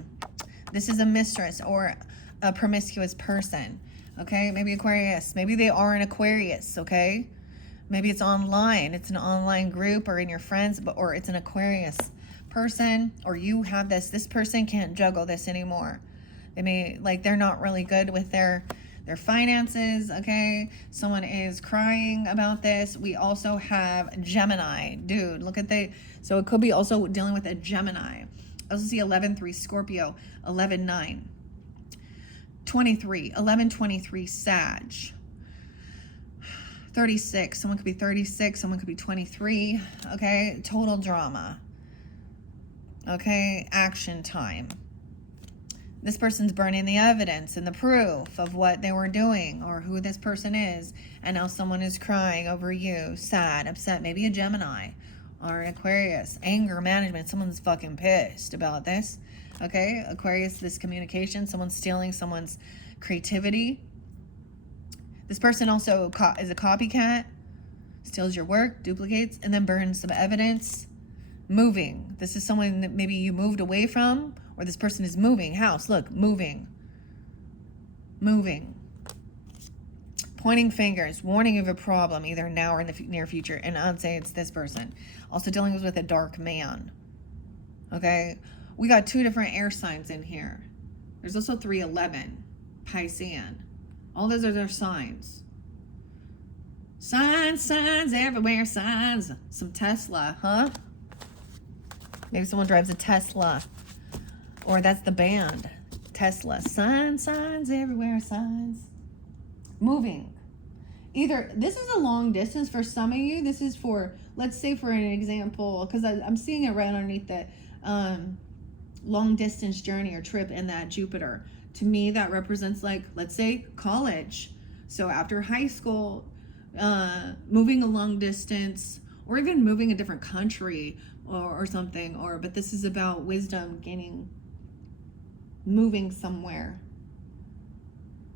This is a mistress or a promiscuous person, okay? Maybe Aquarius. Maybe they are an Aquarius, okay? Maybe it's online. It's an online group or in your friends, or it's an Aquarius person, or you have this person can't juggle this anymore. They may, like, they're not really good with their finances, okay? Someone is crying about this. We also have Gemini. Dude, look at so it could be also dealing with a Gemini. I also see 11-3 Scorpio, 11-9, 23, 11-23 Sag, 36. Someone could be 36. Someone could be 23. Okay, total drama. Okay, action time. This person's burning the evidence and the proof of what they were doing or who this person is. And now someone is crying over you, sad, upset. Maybe a Gemini or an Aquarius. Anger management. Someone's fucking pissed about this. Okay, Aquarius, this communication. Someone's stealing someone's creativity. This person also is a copycat. Steals your work, duplicates, and then burns some evidence. Moving. This is someone that maybe you moved away from, or this person is moving. House, look, moving. Moving. Pointing fingers, warning of a problem, either now or in the near future. And I'd say it's this person. Also dealing with a dark man. Okay? We got 2 different air signs in here. There's also 311, Piscean. All those are their signs. Signs everywhere, signs. Some Tesla, huh? Maybe someone drives a Tesla. Or that's the band. Tesla. Signs everywhere, signs. Moving. Either, this is a long distance for some of you. This is for, let's say for an example, because I'm seeing it right underneath the long distance journey or trip in that Jupiter. To me, that represents, like, let's say college. So after high school, moving a long distance, or even moving a different country or something. But this is about wisdom, moving somewhere.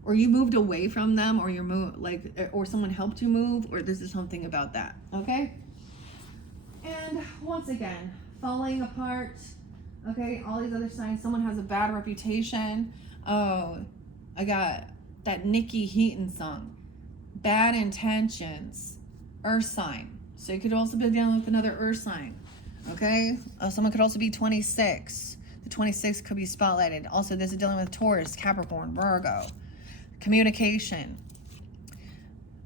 Or you moved away from them, or or someone helped you move, or this is something about that. Okay? And once again, falling apart. Okay, all these other signs. Someone has a bad reputation. Oh, I got that Nikki Heaton song. Bad intentions. Earth sign. So you could also be dealing with another earth sign. Okay? Someone could also be 26. The 26 could be spotlighted. Also, this is dealing with Taurus, Capricorn, Virgo. Communication.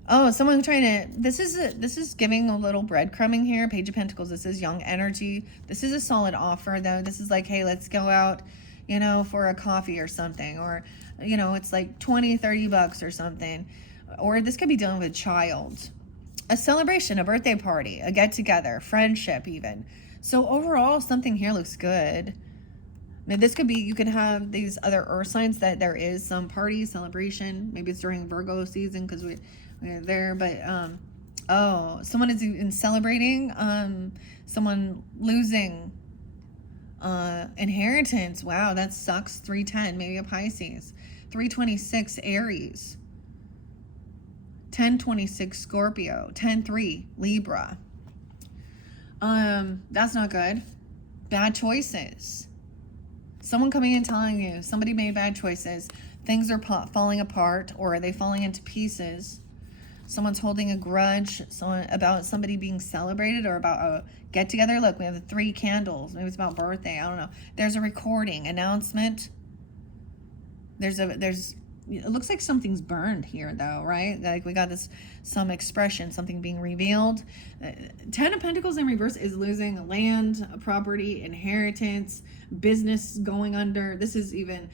Oh, someone trying to, this is giving a little breadcrumbing here. Page of Pentacles. This is young energy. This is a solid offer, though. This is like, hey, let's go out, for a coffee or something. Or, it's like 20, 30 bucks or something. Or this could be dealing with a child. A celebration, a birthday party, a get-together, friendship even. So overall, something here looks good. Now, this could be, you could have these other earth signs that there is some party, celebration. Maybe it's during Virgo season because we're there. But, someone is celebrating someone losing inheritance. Wow, that sucks. 310, maybe a Pisces. 326, Aries. 1026, Scorpio. 103, Libra. That's not good. Bad choices. Someone coming and telling you somebody made bad choices. Things are falling apart, or are they falling into pieces? Someone's holding a grudge about somebody being celebrated, or about a get together. Look, we have the 3 candles. Maybe it's about birthday. I don't know. There's a recording announcement. There's it looks like something's burned here though, right? Like we got this, some expression, something being revealed. 10 of Pentacles in reverse is losing land, property, inheritance, business going under. This is even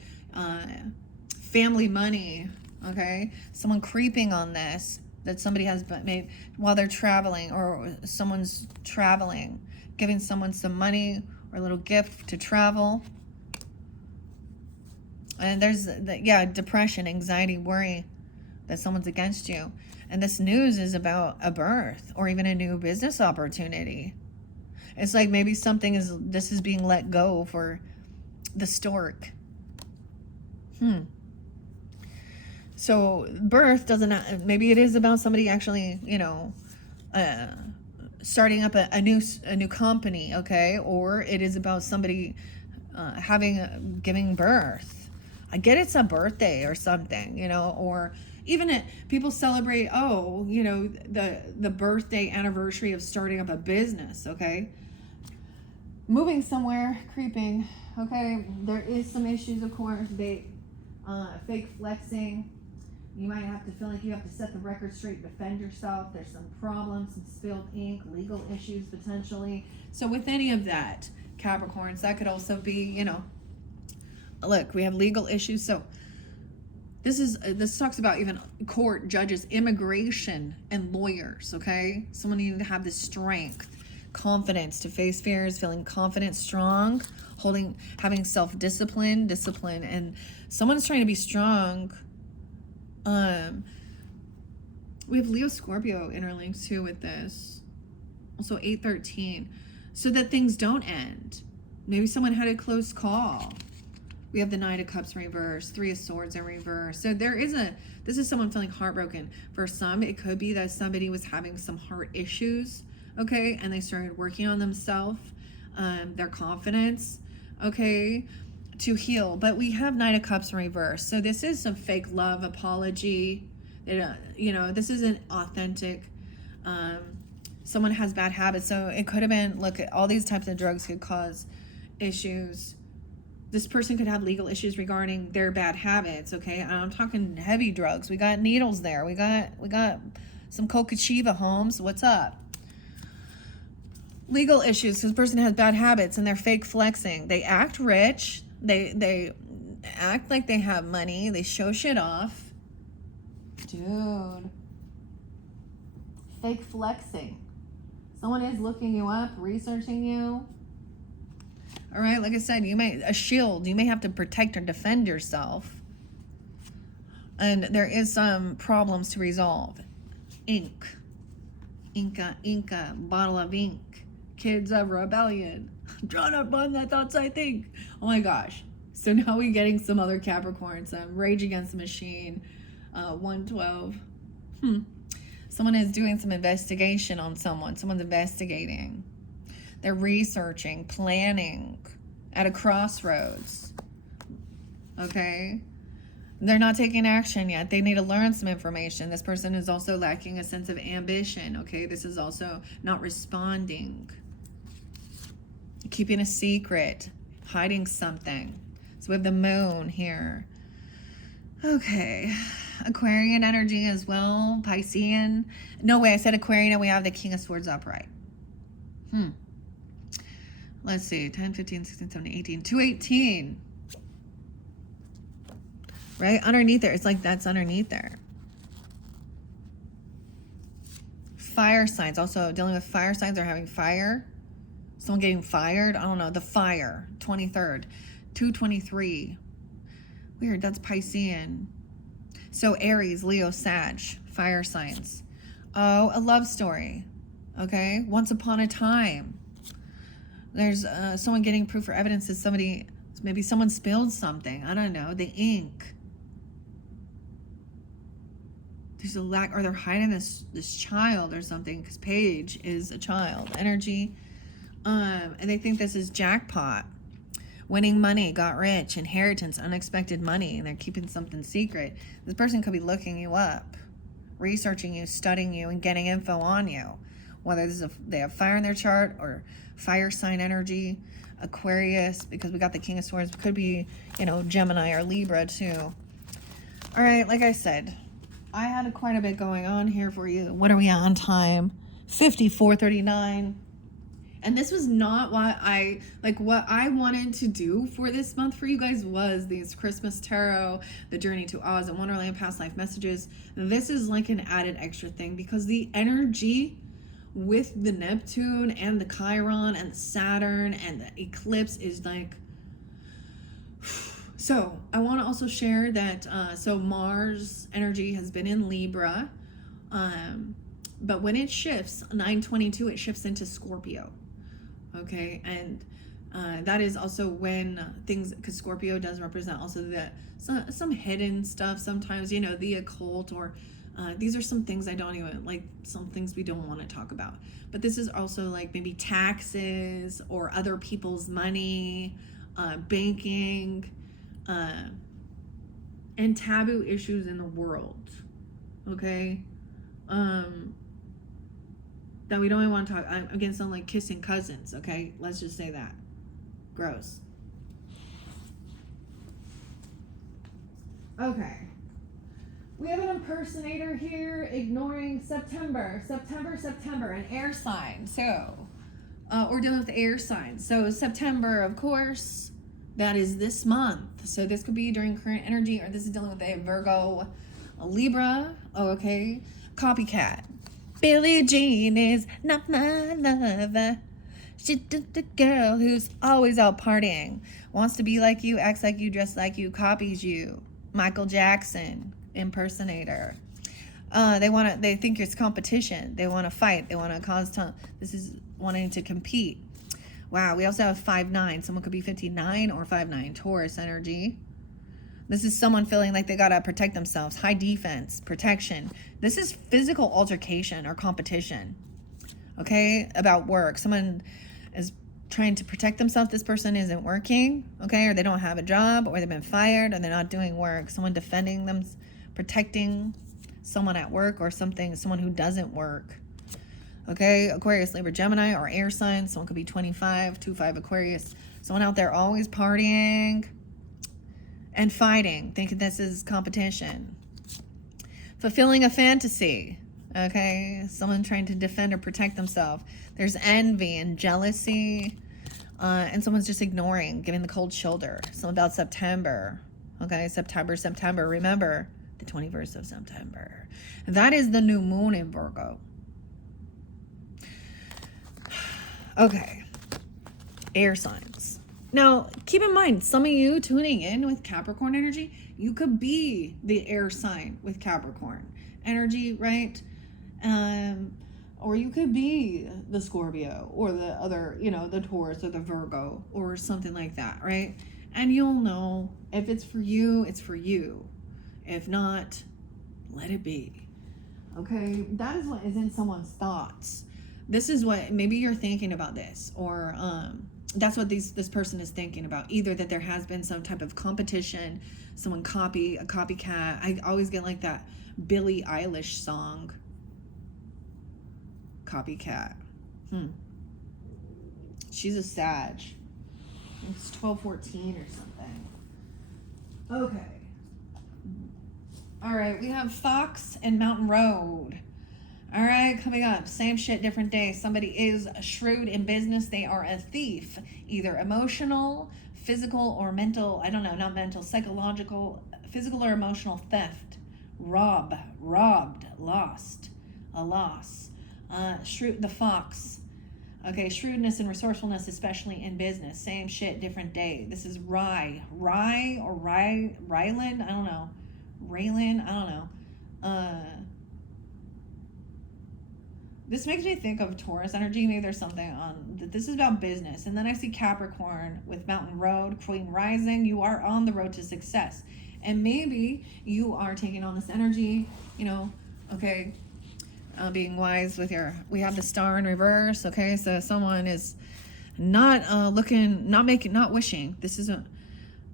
family money, okay? Someone creeping on this, that somebody has made while they're traveling, or someone's traveling, giving someone some money or a little gift to travel. And there's, yeah, depression, anxiety, worry that someone's against you. And this news is about a birth or even a new business opportunity. It's like maybe this is being let go for the stork. So birth doesn't, maybe it is about somebody actually, you know, starting up a new company, okay? Or it is about somebody giving birth. I get it's a birthday or something, you know, or even people celebrate, oh, you know, the birthday anniversary of starting up a business, okay? Moving somewhere, creeping, okay? There is some issues, of course, fake flexing. You might have to feel like you have to set the record straight, defend yourself. There's some problems, some spilled ink, legal issues potentially. So with any of that, Capricorns, that could also be, you know, look, we have legal issues. So this talks about even court, judges, immigration, and lawyers, okay? Someone needing to have the strength, confidence to face fears, feeling confident, strong, having self-discipline, discipline, and someone's trying to be strong. We have Leo, Scorpio interlinked too with this. Also 8-13. So that things don't end. Maybe someone had a close call. We have the Knight of Cups in reverse, 3 of Swords in reverse. So this is someone feeling heartbroken. For some, it could be that somebody was having some heart issues, okay? And they started working on themselves, their confidence, okay, to heal. But we have Knight of Cups in reverse. So this is some fake love apology. You know, this isn't authentic. Someone has bad habits. So it could have been, look, all these types of drugs could cause issues. This person could have legal issues regarding their bad habits, okay? I'm talking heavy drugs. We got needles there. We got some Coca-Chiva, Holmes. What's up? Legal issues because the person has bad habits and they're fake flexing. They act rich. They act like they have money. They show shit off. Dude. Fake flexing. Someone is looking you up, researching you. All right, like I said, a shield. You may have to protect or defend yourself. And there is some problems to resolve. Ink. Inca, bottle of ink. Kids of rebellion. Drawn up on the thoughts I think. Oh my gosh. So now we're getting some other Capricorns. Rage Against the Machine. 112. Someone is doing some investigation on someone. Someone's investigating. They're researching, planning, at a crossroads, okay? They're not taking action yet. They need to learn some information. This person is also lacking a sense of ambition, okay? This is also not responding, keeping a secret, hiding something. So we have the Moon here. Okay, Aquarian energy as well, Piscean. No way, I said Aquarian and we have the King of Swords upright. Let's see, 10, 15, 16, 17, 18, 218. Right? Underneath there. It's like that's underneath there. Fire signs. Also dealing with fire signs or having fire. Someone getting fired. I don't know. The fire. 23rd. 223. Weird. That's Piscean. So Aries, Leo, Sag. Fire signs. Oh, a love story. Okay? Once upon a time. There's someone getting proof or evidence that maybe someone spilled something. I don't know. The ink. There's a lack, or they're hiding this child or something, because Paige is a child energy. And they think this is jackpot. Winning money, got rich, inheritance, unexpected money, and they're keeping something secret. This person could be looking you up, researching you, studying you, and getting info on you. Whether they have fire in their chart or fire sign energy, Aquarius, because we got the King of Swords, could be, Gemini or Libra too. All right, like I said, I had quite a bit going on here for you. What are we on time? 54:39. And this was not what I wanted to do for this month for you guys was these Christmas tarot, the Journey to Oz and Wonderland past life messages. This is like an added extra thing because the energy with the Neptune and the Chiron and the Saturn and the eclipse is like. So I want to also share that so Mars energy has been in Libra, but when it shifts 9/22, it shifts into Scorpio. Okay, and that is also when things, because Scorpio does represent also some hidden stuff sometimes, you know, the occult, or these are some things I don't even like, some things we don't want to talk about. But this is also like maybe taxes or other people's money, banking, and taboo issues in the world. Okay, that we don't even want to talk. I'm against on like kissing cousins. Okay, let's just say that. Gross. Okay. We have an impersonator here ignoring September, an air sign. So, we're dealing with air signs. So September, of course, that is this month. So this could be during current energy, or this is dealing with a Virgo, a Libra. Oh, okay. Copycat. Billie Jean is not my lover. She's just a girl who's always out partying. Wants to be like you, acts like you, dress like you, copies you. Michael Jackson, impersonator. They think it's competition. They want to fight. They want to cause time. This is wanting to compete. Wow, we also have 5'9". Someone could be 59 or 5'9". Taurus energy. This is someone feeling like they gotta protect themselves. High defense, protection. This is physical altercation or competition. Okay, about work. Someone is trying to protect themselves. This person isn't working, okay, or they don't have a job, or they've been fired, or they're not doing work. Someone defending them, protecting someone at work or something, someone who doesn't work. Okay, Aquarius, Libra, Gemini, or air signs. Someone could be 25, 25 Aquarius. Someone out there always partying and fighting, thinking this is competition. Fulfilling a fantasy. Okay, someone trying to defend or protect themselves. There's envy and jealousy, and someone's just ignoring, giving the cold shoulder. Something about September. Okay, September. Remember, the 21st of September. That is the new moon in Virgo. Okay, air signs. Now, keep in mind, some of you tuning in with Capricorn energy, you could be the air sign with Capricorn energy, right? Or you could be the Scorpio or the other, you know, the Taurus or the Virgo or something like that, right? And you'll know if it's for you, it's for you. If not, let it be. Okay, that is what is in someone's thoughts. This is what, maybe you're thinking about this, or that's what this person is thinking about. Either that there has been some type of competition, someone a copycat. I always get like that Billie Eilish song, Copycat. She's a Sag. It's 12/14 or something. Okay. All right, we have Fox and Mountain Road. All right, coming up, same shit, different day. Somebody is shrewd in business. They are a thief, either emotional, physical, or mental. I don't know, not mental, psychological, physical or emotional theft. Robbed, lost, a loss. Shrewd, the fox. Okay, shrewdness and resourcefulness, especially in business. Same shit, different day. This is Rylan, I don't know. Raylan, I don't know. This makes me think of Taurus energy. Maybe there's something on that. This is about business. And then I see Capricorn with Mountain Road, Queen Rising. You are on the road to success. And maybe you are taking on this energy, you know, okay, being wise with we have the star in reverse, okay? So someone is not not wishing. This isn't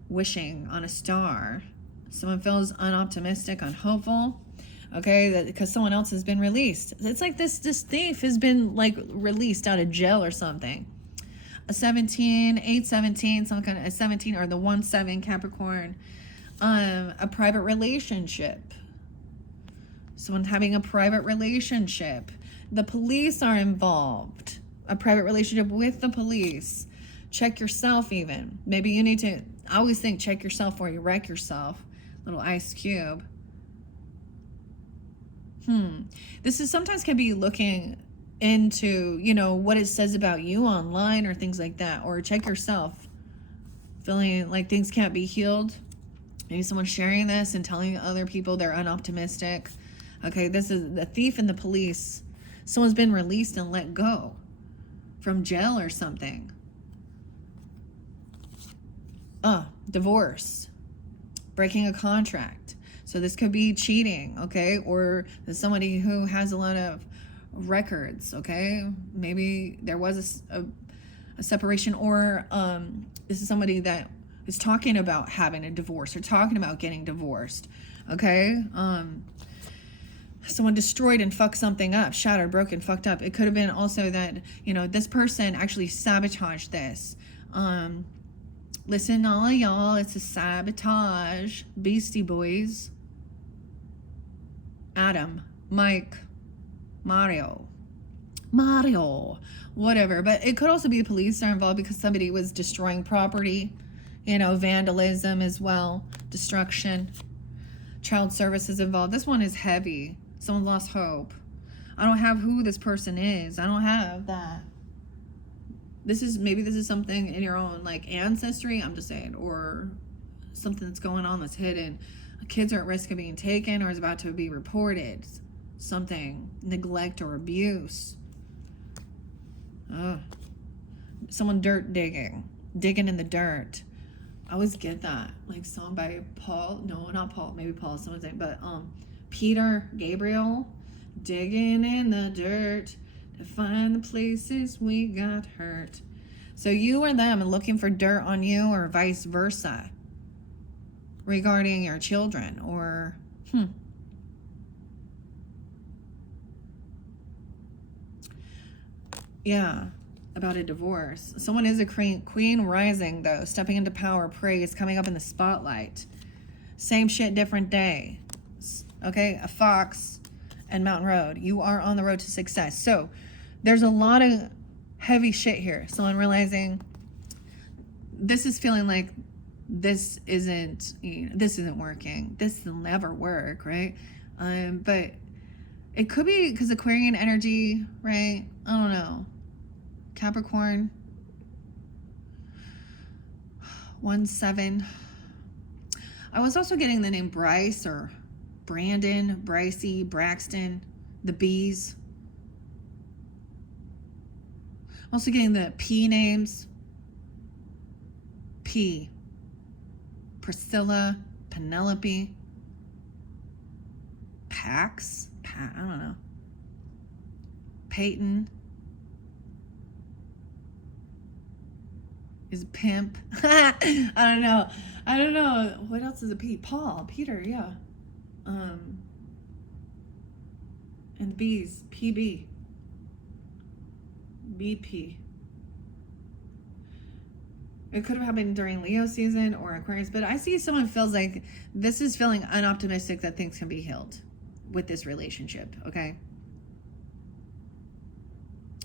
wishing on a star. Someone feels unoptimistic, unhopeful. Okay, that because someone else has been released. It's like this thief has been like released out of jail or something. A 17, 8, 17, some kind of a 17, or the 1-7 Capricorn. A private relationship. Someone having a private relationship. The police are involved. A private relationship with the police. Check yourself even. Maybe you need to, I always think check yourself before you wreck yourself. Little ice cube. This is sometimes can be looking into, you know, what it says about you online or things like that. Or check yourself. Feeling like things can't be healed. Maybe someone's sharing this and telling other people they're unoptimistic. Okay, this is the thief and the police. Someone's been released and let go from jail or something. Divorce. Breaking a contract. So this could be cheating, okay? Or somebody who has a lot of records, okay? Maybe there was a separation, or this is somebody that is talking about having a divorce or talking about getting divorced, okay? Someone destroyed and fucked something up, shattered, broken, fucked up. It could have been also that, you know, this person actually sabotaged this. Listen, all of y'all, it's a sabotage. Beastie Boys. Adam, Mike, Mario, whatever. But it could also be the police are involved because somebody was destroying property, you know, vandalism as well, destruction. Child services involved. This one is heavy. Someone lost hope. I don't have who this person is. I don't have that. Maybe this is something in your own like ancestry, I'm just saying, or something that's going on that's hidden. Kids are at risk of being taken or is about to be reported. Something, neglect or abuse. Someone dirt digging in the dirt. I always get that, like song by Paul. No, not Paul. Maybe Paul. Someone's name, but Peter Gabriel, digging in the dirt to find the places we got hurt. So you or them are looking for dirt on you, or vice versa, regarding your children, or yeah, about a divorce. Someone is a queen rising, though, stepping into power, praise, coming up in the spotlight. Same shit, different day. Okay, a fox and Mountain Road. You are on the road to success. So there's a lot of heavy shit here. So I'm realizing this is feeling like this isn't working. This will never work, right? But it could be because Aquarian energy, right? I don't know. Capricorn 1-7. I was also getting the name Bryce or Brandon, Brycey, Braxton, the bees. I'm also getting the P names. P. Priscilla, Penelope, Pax, I don't know. Peyton is pimp. I don't know. What else is a P? Paul, Peter, yeah. And the bees, PB, BP. It could have happened during Leo season or Aquarius, but I see someone feels like this is feeling unoptimistic that things can be healed with this relationship, okay?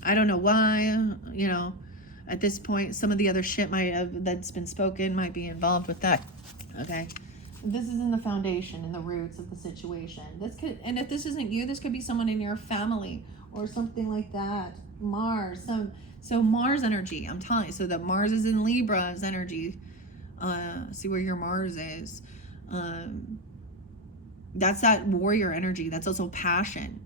I don't know why, you know, at this point, some of the other shit that's been spoken might be involved with that, okay? This is in the foundation, in the roots of the situation. And if this isn't you, this could be someone in your family or something like that. Mars, so Mars energy, I'm telling you. So that Mars is in Libra's energy. See where your Mars is. That's that warrior energy. That's also passion.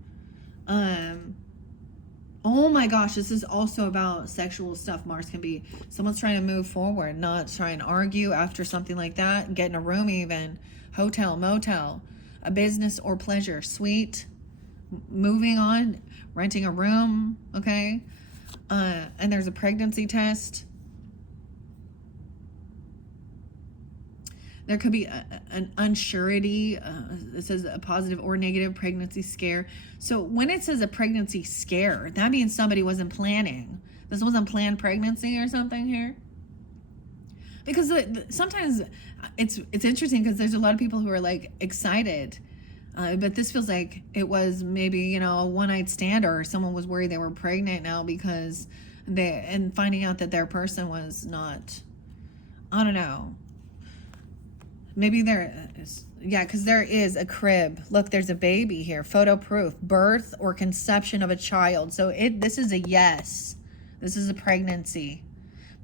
Oh my gosh, this is also about sexual stuff. Mars can be someone's trying to move forward, not try and argue after something like that. Get in a room even. Hotel, motel, a business or pleasure. Suite, moving on, renting a room, okay? And there's a pregnancy test. There could be an unsurety. It says a positive or negative pregnancy scare. So when it says a pregnancy scare, that means somebody wasn't planning. This wasn't planned pregnancy or something here. because sometimes it's interesting because there's a lot of people who are like excited, but this feels like it was maybe, you know, a one-night stand, or someone was worried they were pregnant now because and finding out that their person was not, I don't know. Maybe there is, yeah, because there is a crib. Look, there's a baby here. Photo proof, birth or conception of a child. So this is a yes. This is a pregnancy.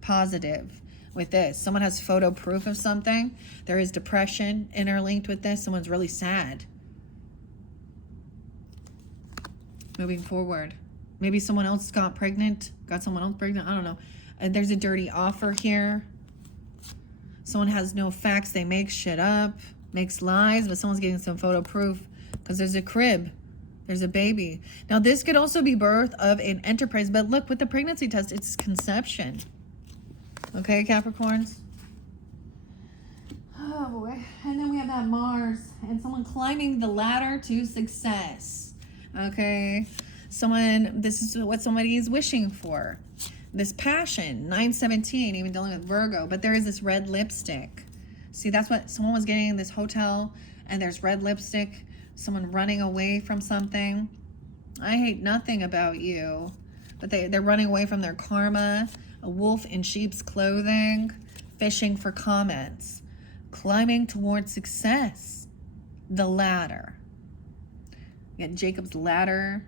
Positive with this. Someone has photo proof of something. There is depression interlinked with this. Someone's really sad. Moving forward. Maybe someone else got someone else pregnant. I don't know. There's a dirty offer here. Someone has no facts. They make shit up, makes lies, but someone's getting some photo proof because there's a crib. There's a baby. Now, this could also be birth of an enterprise, but look, with the pregnancy test, it's conception. Okay, Capricorns? Oh, boy. And then we have that Mars and someone climbing the ladder to success. Okay? This is what somebody is wishing for. This passion, 917, even dealing with Virgo, but there is this red lipstick. See, that's what someone was getting in this hotel, and there's red lipstick, someone running away from something. I hate nothing about you, but they're running away from their karma, a wolf in sheep's clothing, fishing for comments, climbing towards success, the ladder. You got Jacob's ladder.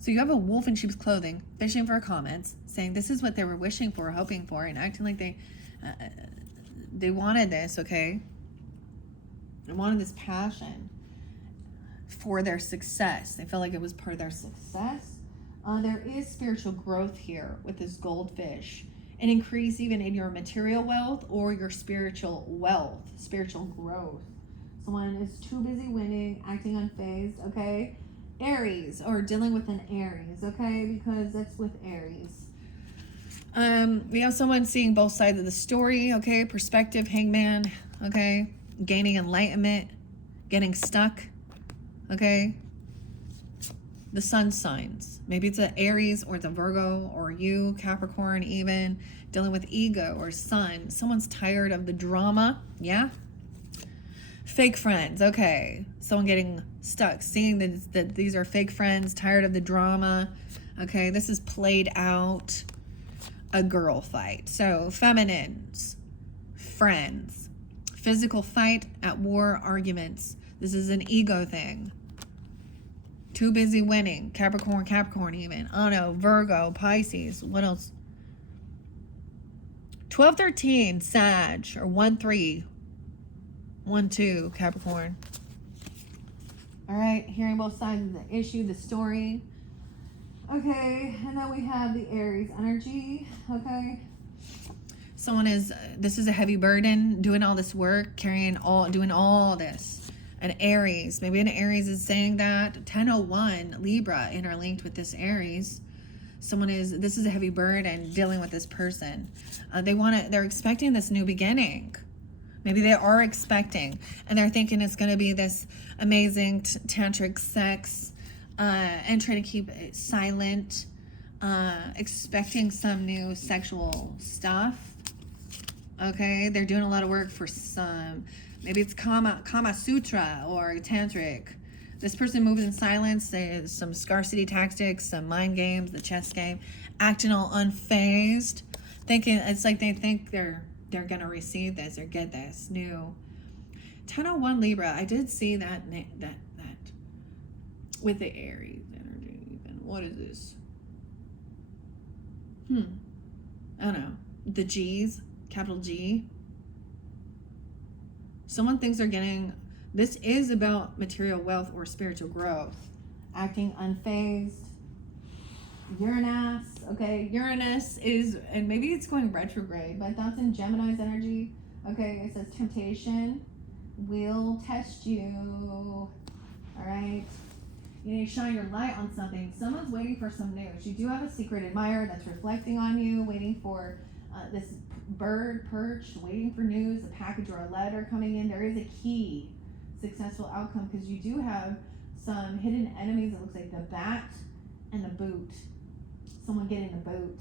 So you have a wolf in sheep's clothing, fishing for comments, saying this is what they were wishing for, hoping for, and acting like they wanted this, okay? They wanted this passion for their success. They felt like it was part of their success. There is spiritual growth here with this goldfish. An increase even in your material wealth or your spiritual wealth, spiritual growth. Someone is too busy winning, acting unfazed, okay? Aries, or dealing with an Aries, okay? Because that's with Aries. We have someone seeing both sides of the story, okay? Perspective, hangman, okay? Gaining enlightenment, getting stuck, okay? The sun signs. Maybe it's an Aries or it's a Virgo or you, Capricorn even, dealing with ego or sun. Someone's tired of the drama, yeah? Fake friends, okay. Someone getting stuck, seeing that these are fake friends, tired of the drama. Okay, this is played out, a girl fight. So feminines, friends, physical fight, at war, arguments. This is an ego thing. Too busy winning. Capricorn even. I don't know, Virgo, Pisces, what else? 12-13, Sag, or 1-3. 1-2, Capricorn. All right, hearing both sides of the issue, the story. Okay, and then we have the Aries energy, okay? This is a heavy burden, doing all this work, doing all this. An Aries, maybe an Aries is saying that. 1001, Libra, interlinked with this Aries. This is a heavy burden, dealing with this person. They're expecting this new beginning. Maybe they are expecting, and they're thinking it's going to be this amazing tantric sex, and trying to keep it silent, expecting some new sexual stuff. Okay, they're doing a lot of work for maybe it's Kama Sutra or tantric. This person moves in silence. There's some scarcity tactics, some mind games, the chess game, acting all unfazed, thinking it's like they think they're going to receive this or get this new. 1001 Libra, I did see that with the Aries energy even. What is this? I don't know. The G's, capital G. Someone thinks they're getting, this is about material wealth or spiritual growth. Acting unfazed. Uranus, okay, Uranus is, and maybe it's going retrograde, but that's in Gemini's energy. Okay, it says temptation will test you. All right, you need to shine your light on something. Someone's waiting for some news. You do have a secret admirer that's reflecting on you, waiting for this bird perched, waiting for news, a package or a letter coming in. There is a key successful outcome because you do have some hidden enemies. It looks like the bat and the boot. Someone getting the boot,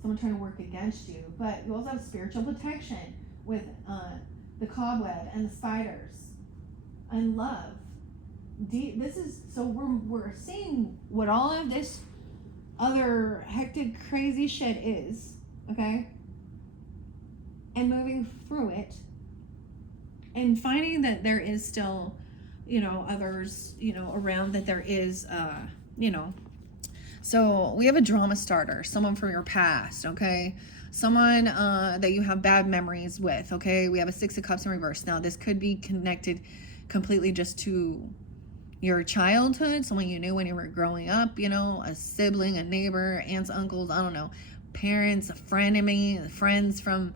someone trying to work against you, but you also have spiritual protection, with the cobweb and the spiders and love. This is, so we're seeing what all of this other hectic, crazy shit is, okay? And moving through it and finding that there is still, others, around, that there is, so we have a drama starter, someone from your past, okay? Someone that you have bad memories with, okay? We have a Six of Cups in reverse. Now, this could be connected completely just to your childhood, someone you knew when you were growing up, a sibling, a neighbor, aunts, uncles, I don't know, parents, a frenemy, friends from,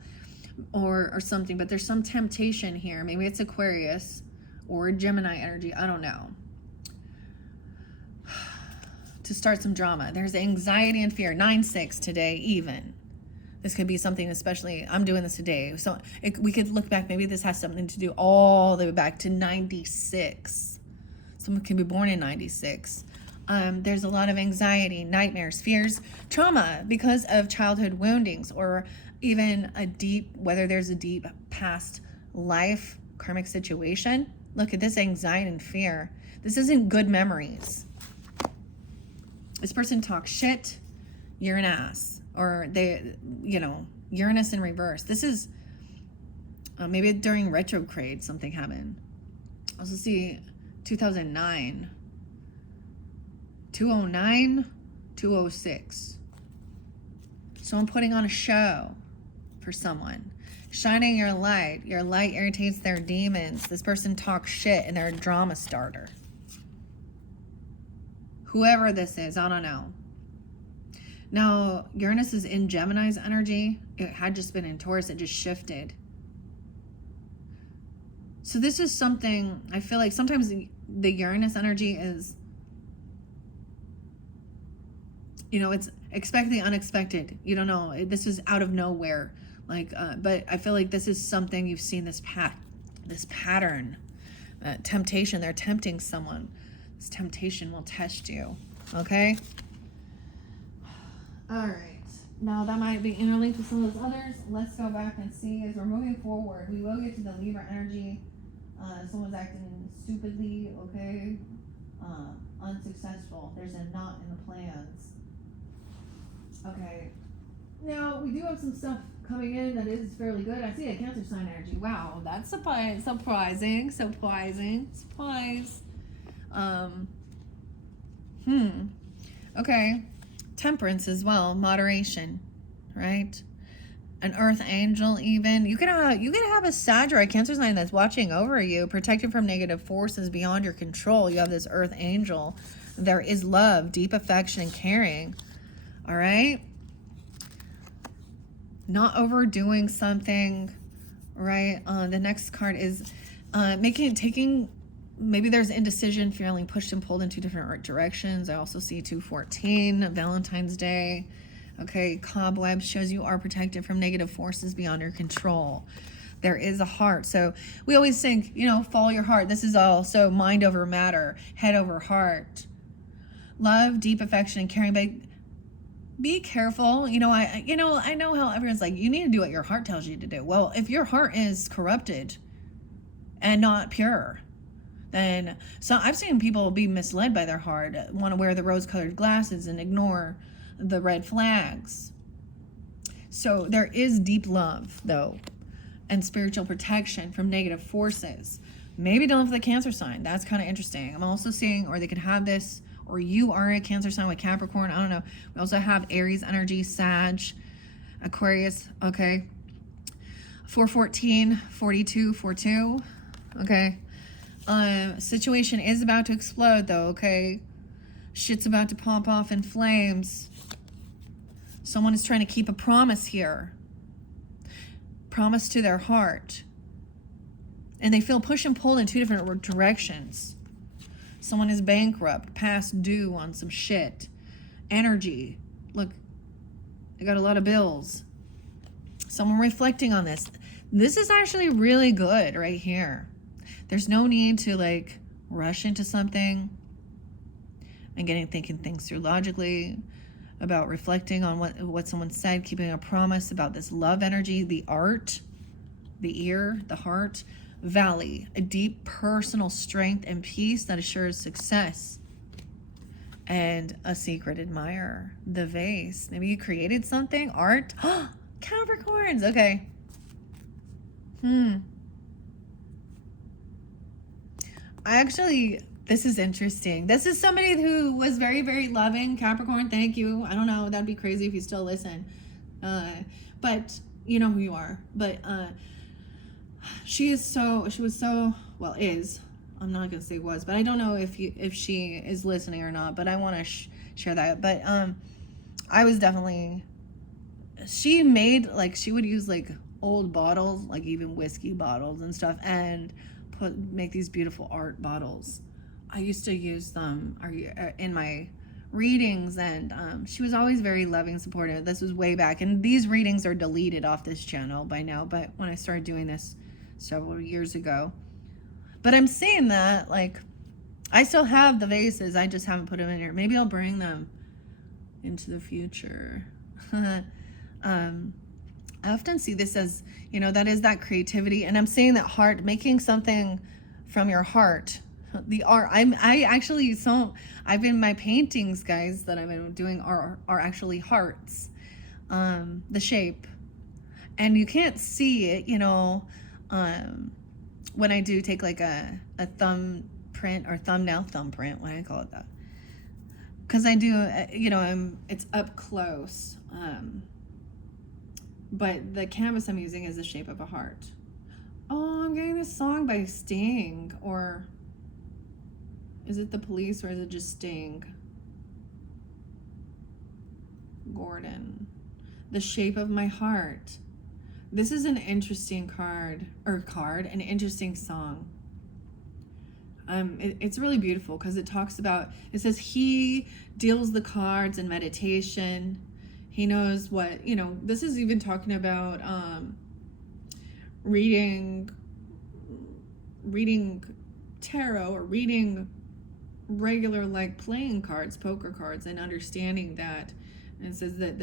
or something. But there's some temptation here. Maybe it's Aquarius or Gemini energy, I don't know, to start some drama. There's anxiety and fear. 9-6 today, even. This could be something, especially, I'm doing this today. So we could look back. Maybe this has something to do all the way back to 96. Someone can be born in 96. There's a lot of anxiety, nightmares, fears, trauma because of childhood woundings, or even whether there's a deep past life karmic situation. Look at this anxiety and fear. This isn't good memories. This person talks shit, you're an ass. Or they, Uranus in reverse. This is maybe during retrograde something happened. Also see 2009, 209, 206. Someone putting on a show for someone. Shining your light. Your light irritates their demons. This person talks shit and they're a drama starter. Whoever this is, I don't know. Now, Uranus is in Gemini's energy. It had just been in Taurus. It just shifted. So this is something, I feel like sometimes the Uranus energy is, it's expect the unexpected. You don't know. This is out of nowhere. But I feel like this is something you've seen, this pattern, temptation. They're tempting someone. This temptation will test you. Okay? All right. Now that might be interlinked with some of those others. Let's go back and see as we're moving forward. We will get to the Libra energy. Someone's acting stupidly, okay? Unsuccessful. There's a knot in the plans. Okay. Now, we do have some stuff coming in that is fairly good. I see a Cancer sign energy. Wow, that's surprising. Surprise. Okay. Temperance as well. Moderation, right? An earth angel even. You could have a Sag or a Cancer sign that's watching over you, protected from negative forces beyond your control. You have this earth angel. There is love, deep affection, and caring. All right? Not overdoing something, right? The next card is maybe there's indecision, feeling pushed and pulled in two different directions. I also see 214, Valentine's Day. Okay, cobweb shows you are protected from negative forces beyond your control. There is a heart. So we always think, follow your heart. This is also mind over matter, head over heart. Love, deep affection, and caring. But be careful. I know how everyone's like, you need to do what your heart tells you to do. Well, if your heart is corrupted and not pure, then I've seen people be misled by their heart, want to wear the rose-colored glasses and ignore the red flags. So there is deep love, though, and spiritual protection from negative forces. Maybe don't have the Cancer sign. That's kind of interesting. I'm also seeing, or they could have this, or you are a Cancer sign with Capricorn. I don't know. We also have Aries energy, Sag, Aquarius. Okay. 414, 42, 42. Okay. Situation is about to explode, though. Okay. Shit's about to pop off in flames. Someone is trying to keep a promise here. Promise to their heart. And they feel pushed and pulled in two different directions. Someone is bankrupt, past due on some shit. Energy. Look, I got a lot of bills. Someone reflecting on this. This is actually really good right here. There's no need to rush into something and thinking things through logically, about reflecting on what someone said, keeping a promise about this love energy, the art. the ear, the heart. Valley, a deep personal strength and peace that assures success. And a secret admirer, the vase. Maybe you created something, art. Capricorns, okay. This is interesting. This is somebody who was very, very loving. Capricorn, thank you. I don't know, that'd be crazy if you still listen. But you know who you are. But she was so, well, is. I'm not going to say was, but I don't know if she is listening or not, but I want to share that. But I was definitely, she made, like, she would use, like, old bottles, like even whiskey bottles and stuff, and make these beautiful art bottles. I used to use them in my readings, and she was always very loving, supportive. This was way back, and these readings are deleted off this channel by now, but when I started doing this several years ago. But I'm saying that, like, I still have the vases, I just haven't put them in here. Maybe I'll bring them into the future. I often see this as, you know, that is that creativity. And I'm saying that heart, making something from your heart. The art, I've been, my paintings, guys, that I've been doing are actually hearts. The shape. And you can't see it, you know, when I do take like a thumbprint or thumbprint, why do I call it that? Because I do, you know, it's up close. But the canvas I'm using is the shape of a heart. Oh, I'm getting this song by Sting, or is it The Police, or is it just Sting? Gordon. The Shape of My Heart. This is an interesting an interesting song. It's really beautiful because it talks about, it says he deals the cards in meditation. He knows what, you know, this is even talking about reading tarot, or reading regular, like, playing cards, poker cards, and understanding that. And it says that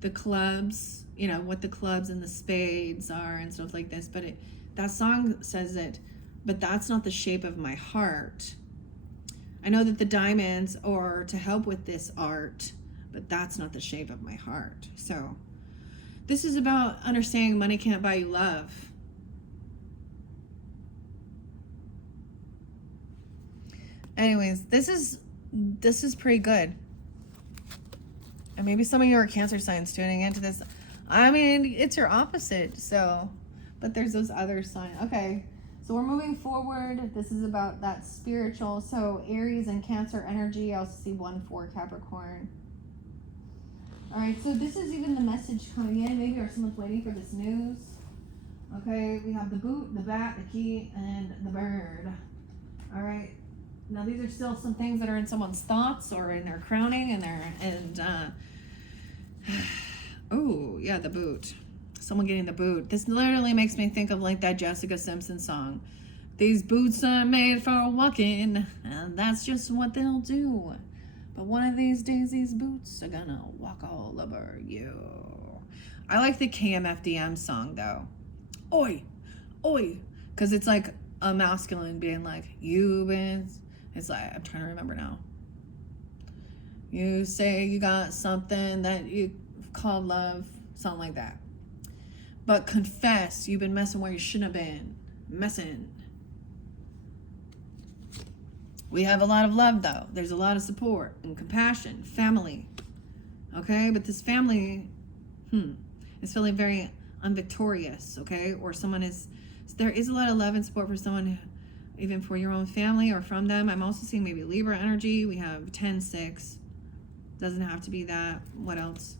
the clubs, you know, what the clubs and the spades are and stuff like this. But that song says it, but that's not the shape of my heart. I know that the diamonds are to help with this art, but that's not the shape of my heart. So this is about understanding money can't buy you love. Anyways, this is pretty good. And maybe some of you are Cancer signs tuning into this. I mean, it's your opposite, so, but there's those other signs. Okay, so we're moving forward. This is about that spiritual. So Aries and Cancer energy. I also see 1-4 Capricorn. All right, so this is even the message coming in. Maybe or someone's waiting for this news. Okay, we have the boot, the bat, the key, and the bird. All right. Now these are still some things that are in someone's thoughts or in their crowning oh yeah, the boot. Someone getting the boot. This literally makes me think of like that Jessica Simpson song. These boots are made for walking, and that's just what they'll do. But one of these days, these boots are gonna walk all over you. I like the KMFDM song though. Oi, oi, because it's like a masculine being like, you've been. It's like, I'm trying to remember now. You say you got something that you call love, something like that. But confess, you've been messing where you shouldn't have been. Messing. We have a lot of love, though. There's a lot of support and compassion, family. Okay? But this family, is feeling very unvictorious, okay? Or there is a lot of love and support for someone, even for your own family or from them. I'm also seeing maybe Libra energy. We have 10-6. Doesn't have to be that. What else?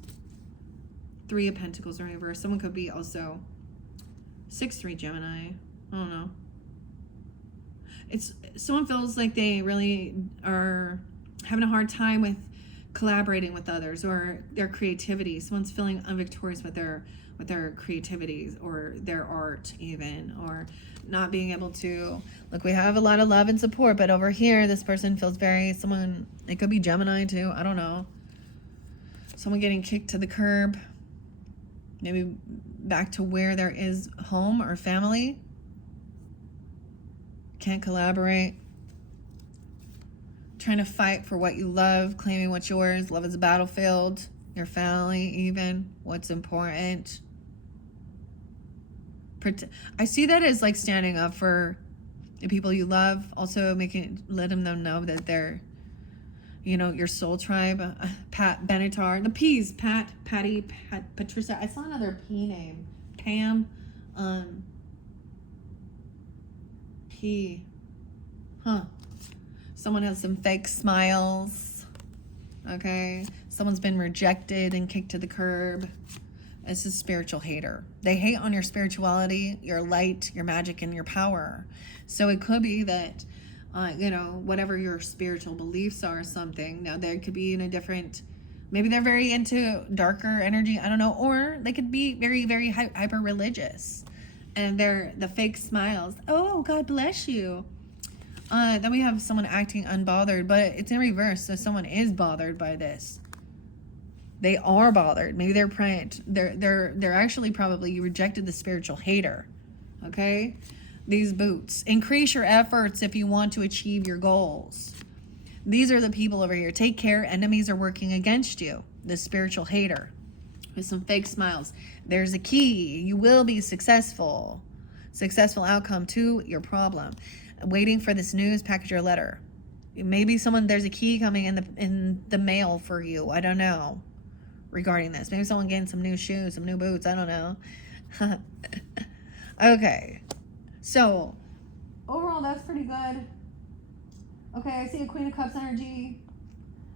3 of Pentacles in reverse. Someone could be also 6-3 Gemini. I don't know. Someone feels like they really are having a hard time with collaborating with others or their creativity. Someone's feeling unvictorious with their creativity or their art even, or not being able to, look, we have a lot of love and support, but over here, this person feels it could be Gemini too, I don't know. Someone getting kicked to the curb. Maybe back to where there is home or family. Can't collaborate. Trying to fight for what you love, claiming what's yours. Love is a battlefield. Your family, even. What's important. I see that as like standing up for the people you love. Also letting them know that they're, you know, your soul tribe. Pat Benatar. The P's. Patty, Patricia. I saw another P name. Pam. P. Huh. Someone has some fake smiles. Okay. Someone's been rejected and kicked to the curb. It's a spiritual hater. They hate on your spirituality, your light, your magic, and your power. So it could be that, you know, whatever your spiritual beliefs are, something. Now, they could be in a different, maybe they're very into darker energy. I don't know. Or they could be very, very hyper religious. And they're the fake smiles. Oh, God bless you. Then we have someone acting unbothered, but it's in reverse. So someone is bothered by this. They are bothered. Maybe they're praying. They're actually probably, you rejected the spiritual hater. Okay? These boots. Increase your efforts if you want to achieve your goals. These are the people over here. Take care. Enemies are working against you. The spiritual hater. With some fake smiles. There's a key. You will be successful. Successful outcome to your problem. Waiting for this news, package your letter. Maybe there's a key coming in the mail for you. I don't know. Regarding this. Maybe someone getting some new shoes, some new boots. I don't know. Okay. So, overall, that's pretty good. Okay, I see a Queen of Cups energy.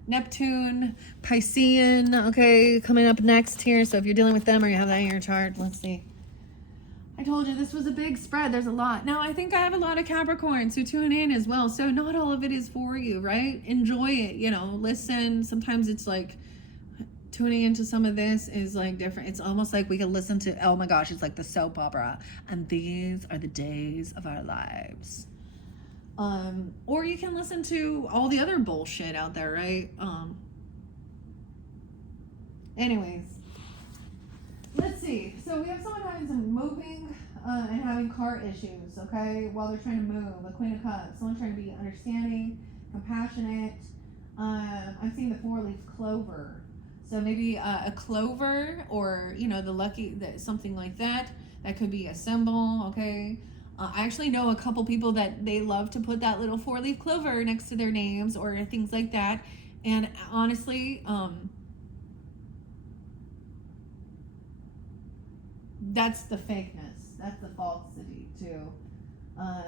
Neptune, Piscean, okay, coming up next here. So if you're dealing with them or you have that in your chart, let's see. I told you this was a big spread. There's a lot. Now, I think I have a lot of Capricorns who tune in as well. So not all of it is for you, right? Enjoy it, you know, listen. Sometimes it's like tuning into some of this is like different. It's almost like we can listen to, oh my gosh, it's like the soap opera. And these are the days of our lives. Or you can listen to all the other bullshit out there, right? Anyways, let's see. So we have someone having some moving and having car issues, okay, while they're trying to move. A Queen of Cups, someone trying to be understanding, compassionate. I'm seeing the 4-leaf clover. So maybe a clover or, you know, something like that. That could be a symbol, okay? I actually know a couple people that they love to put that little 4-leaf clover next to their names or things like that. And honestly, that's the fakeness. That's the falsity too. So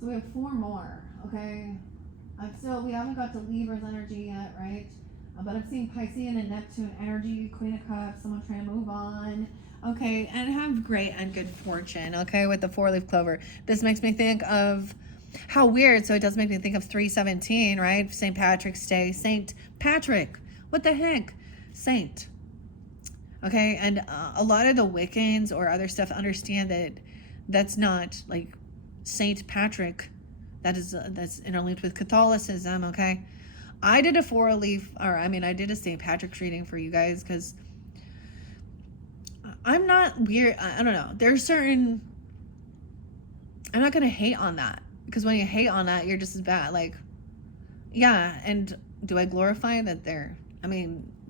we have 4 more, okay? We haven't got to Libra's energy yet, right? But I'm seeing Piscean and Neptune energy, Queen of Cups, someone trying to move on. Okay, and have great and good fortune, okay, with the 4-leaf clover. This makes me think of how weird. So it does make me think of 3/17, right? St. Patrick's Day. St. Patrick. What the heck? Saint. Okay, and a lot of the Wiccans or other stuff understand that that's not like St. Patrick. That's interlinked with Catholicism, okay? I did a 4-leaf, I did a St. Patrick's reading for you guys because I'm not weird. I don't know. There's certain, I'm not going to hate on that because when you hate on that, you're just as bad. Like, yeah. And do I glorify that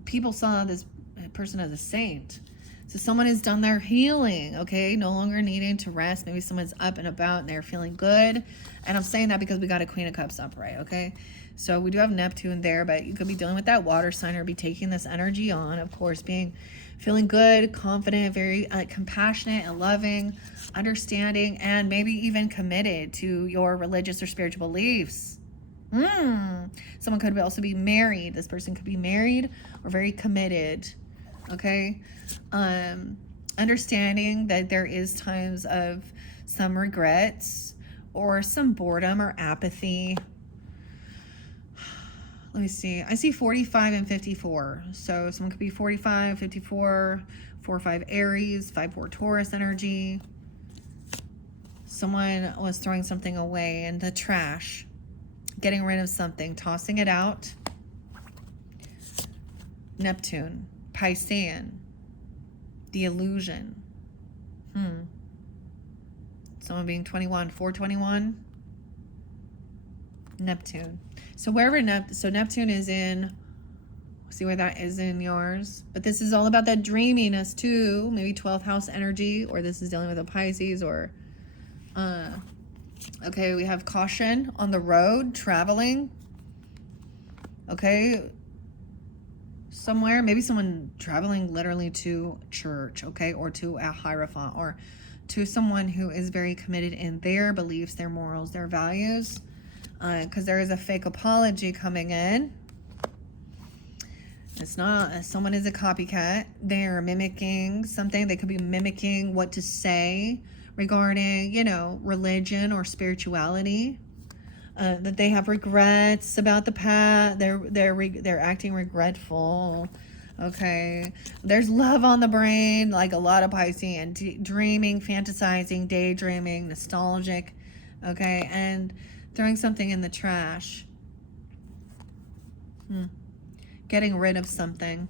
people saw this person as a saint. So someone has done their healing, okay? No longer needing to rest. Maybe someone's up and about and they're feeling good. And I'm saying that because we got a Queen of Cups upright, okay? So we do have Neptune there, but you could be dealing with that water sign or be taking this energy on, of course, feeling good, confident, very compassionate and loving, understanding, and maybe even committed to your religious or spiritual beliefs. Someone could also be married. This person could be married or very committed, okay? Understanding that there is times of some regrets or some boredom or apathy. Let me see. I see 45 and 54. So someone could be 45, 54, 4-5 Aries, 5-4 Taurus energy. Someone was throwing something away in the trash, getting rid of something, tossing it out. Neptune, Piscean. The illusion. Someone being 21, 421. Neptune. So wherever Neptune is in, see where that is in yours. But this is all about that dreaminess too. Maybe 12th house energy, or this is dealing with a Pisces, or okay, we have caution on the road, traveling. Okay. Somewhere, maybe someone traveling literally to church, okay, or to a hierophant, or to someone who is very committed in their beliefs, their morals, their values, because there is a fake apology coming in. It's not, someone is a copycat. They're mimicking something. They could be mimicking what to say regarding, you know, religion or spirituality. That they have regrets about the past. They're acting regretful. Okay, there's love on the brain, like a lot of Pisces, and dreaming, fantasizing, daydreaming, nostalgic. Okay, and throwing something in the trash. Getting rid of something.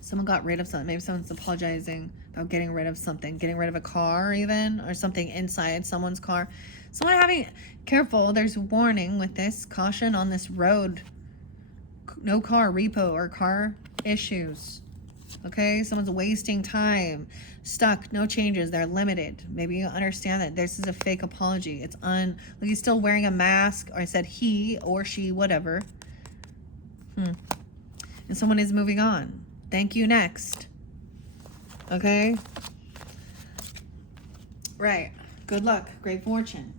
Someone got rid of something. Maybe someone's apologizing about getting rid of something. Getting rid of a car even, or something inside someone's car. Someone having, careful, there's warning with this. Caution on this road. No car repo or car issues. Okay, someone's wasting time. Stuck, no changes, they're limited. Maybe you understand that this is a fake apology. It's like he's still wearing a mask, or I said he or she, whatever. And someone is moving on. Thank you, next. Okay? Right. Good luck. Great fortune.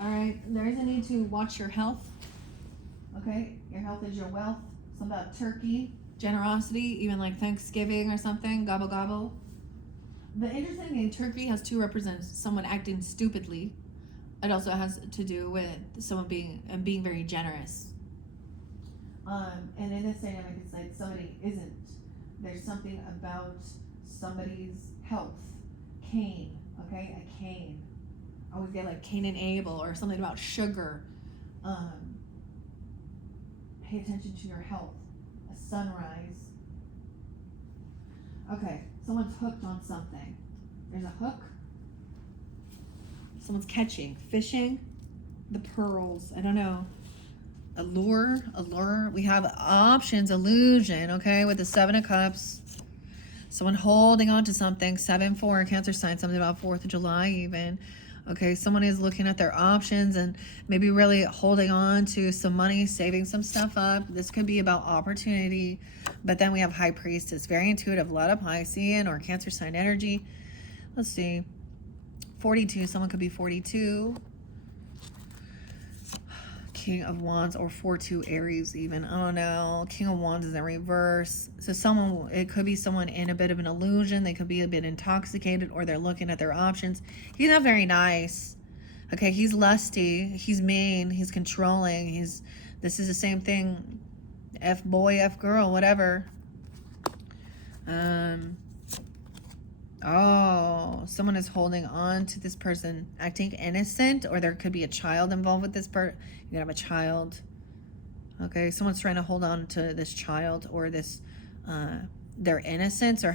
All right. There is a need to watch your health. Okay? Your health is your wealth. Something about turkey, generosity, even like Thanksgiving or something. Gobble, gobble. The interesting thing, turkey has two represents someone acting stupidly. It also has to do with someone being very generous. And in this dynamic, it's like somebody isn't. There's something about somebody's health. Cain, okay? A Cain. I always get like Cain and Abel, or something about sugar. Pay attention to your health. A sunrise. Okay, someone's hooked on something. There's a hook. Someone's catching, fishing. The pearls, I don't know. Allure. We have options, illusion, okay, with the 7 of Cups. Someone holding on to something. 7-4, Cancer sign, something about 4th of July even. Okay, someone is looking at their options and maybe really holding on to some money, saving some stuff up. This could be about opportunity. But then we have High Priestess, very intuitive, a lot of Piscean or Cancer sign energy. Let's see. 42, someone could be 42. King of Wands, or 4-2 Aries even. I don't know. King of Wands is in reverse. So someone, it could be someone in a bit of an illusion. They could be a bit intoxicated, or they're looking at their options. He's not very nice. Okay, he's lusty. He's mean. He's controlling. This is the same thing. F boy, F girl, whatever. Oh, someone is holding on to this person, acting innocent, or there could be a child involved with this person. You could have a child. Okay, someone's trying to hold on to this child, or this, their innocence, or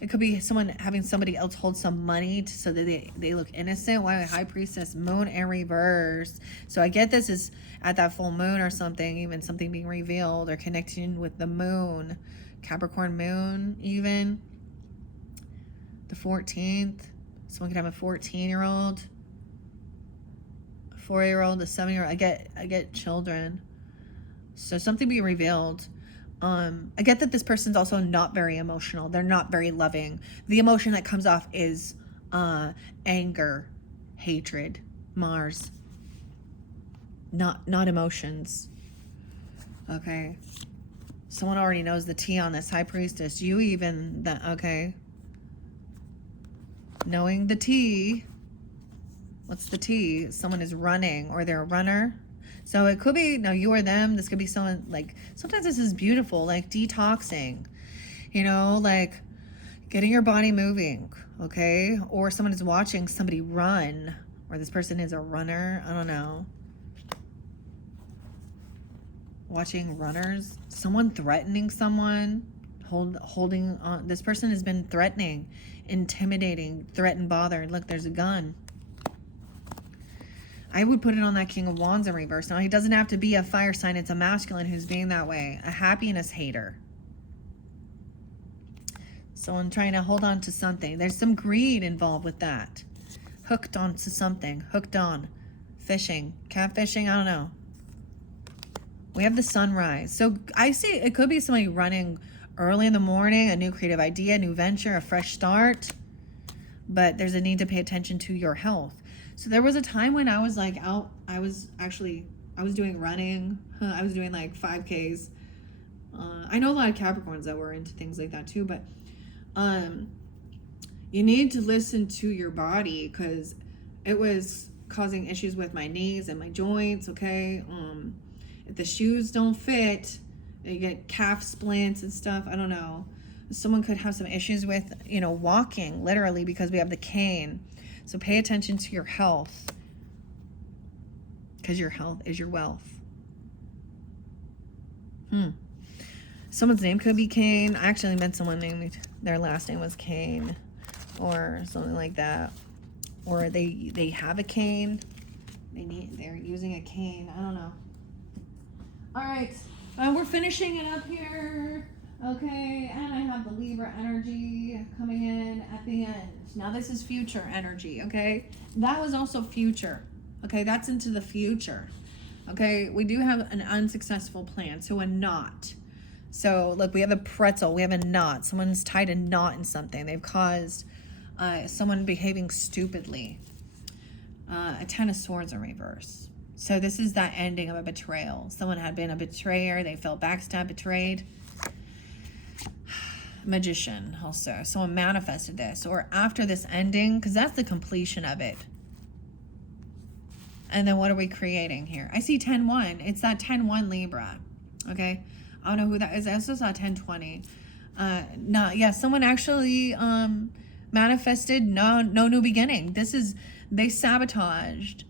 it could be someone having somebody else hold some money so that they look innocent. Why? High Priestess, Moon in reverse. So I get this is at that full moon or something, even something being revealed or connecting with the moon, Capricorn moon even. The 14th, someone could have a 14-year-old, a 4-year-old, a 7-year-old. I get children. So something be revealed. I get that this person's also not very emotional. They're not very loving. The emotion that comes off is anger, hatred, Mars. Not emotions. Okay. Someone already knows the tea on this, High Priestess. You even, okay. Knowing the tea. What's the tea? Someone is running, or they're a runner. So it could be, no, you or them. This could be someone, like, sometimes this is beautiful, like detoxing, you know, like getting your body moving, okay? Or someone is watching somebody run, or this person is a runner. I don't know. Watching runners. Someone threatening someone. holding on. This person has been threatening, intimidating, threatened, bothered. Look, there's a gun. I would put it on that King of Wands in reverse. Now, he doesn't have to be a fire sign. It's a masculine who's being that way. A happiness hater. Someone trying to hold on to something. There's some greed involved with that. Hooked onto something. Hooked on. Fishing. Catfishing. I don't know. We have the sunrise. So I see it could be somebody running early in the morning. A new creative idea. A new venture. A fresh start. But there's a need to pay attention to your health. So there was a time when I was like out, I was doing running. I was doing like 5Ks. I know a lot of Capricorns that were into things like that too, but you need to listen to your body because it was causing issues with my knees and my joints, okay? If the shoes don't fit, you get calf splints and stuff, I don't know. Someone could have some issues with, walking, literally, because we have the cane. So pay attention to your health because your health is your wealth. Someone's name could be Cain. I actually met someone named, their last name was Cain or something like that. Or they have a cane. They're using a cane. I don't know. All right. We're finishing it up here. Okay, and I have the Libra energy coming in at the end. Now this is future energy, okay? That was also future, okay? That's into the future, okay? We do have an unsuccessful plan, so a knot. So, look, we have a pretzel, we have a knot. Someone's tied a knot in something. They've caused someone behaving stupidly. A Ten of Swords in reverse. So this is that ending of a betrayal. Someone had been a betrayer. They felt backstabbed, betrayed. Magician also. Someone manifested this. Or after this ending, because that's the completion of it. And then what are we creating here? I see 10-1. It's that 10-1 Libra. Okay? I don't know who that is. I also saw 10-20. No, yeah, someone actually manifested no new beginning. They sabotaged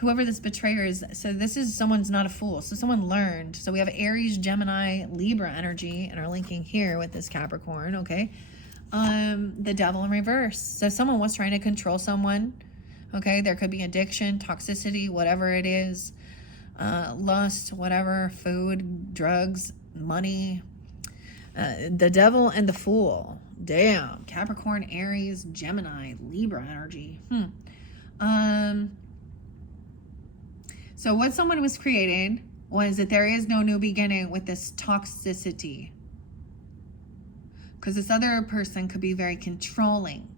whoever this betrayer is. So this is someone's not a fool. So someone learned. So we have Aries, Gemini, Libra energy and are linking here with this Capricorn, okay? The Devil in reverse. So someone was trying to control someone, okay? There could be addiction, toxicity, whatever it is, lust, whatever, food, drugs, money. The Devil and the Fool. Damn. Capricorn, Aries, Gemini, Libra energy. So what someone was creating was that there is no new beginning with this toxicity. Because this other person could be very controlling.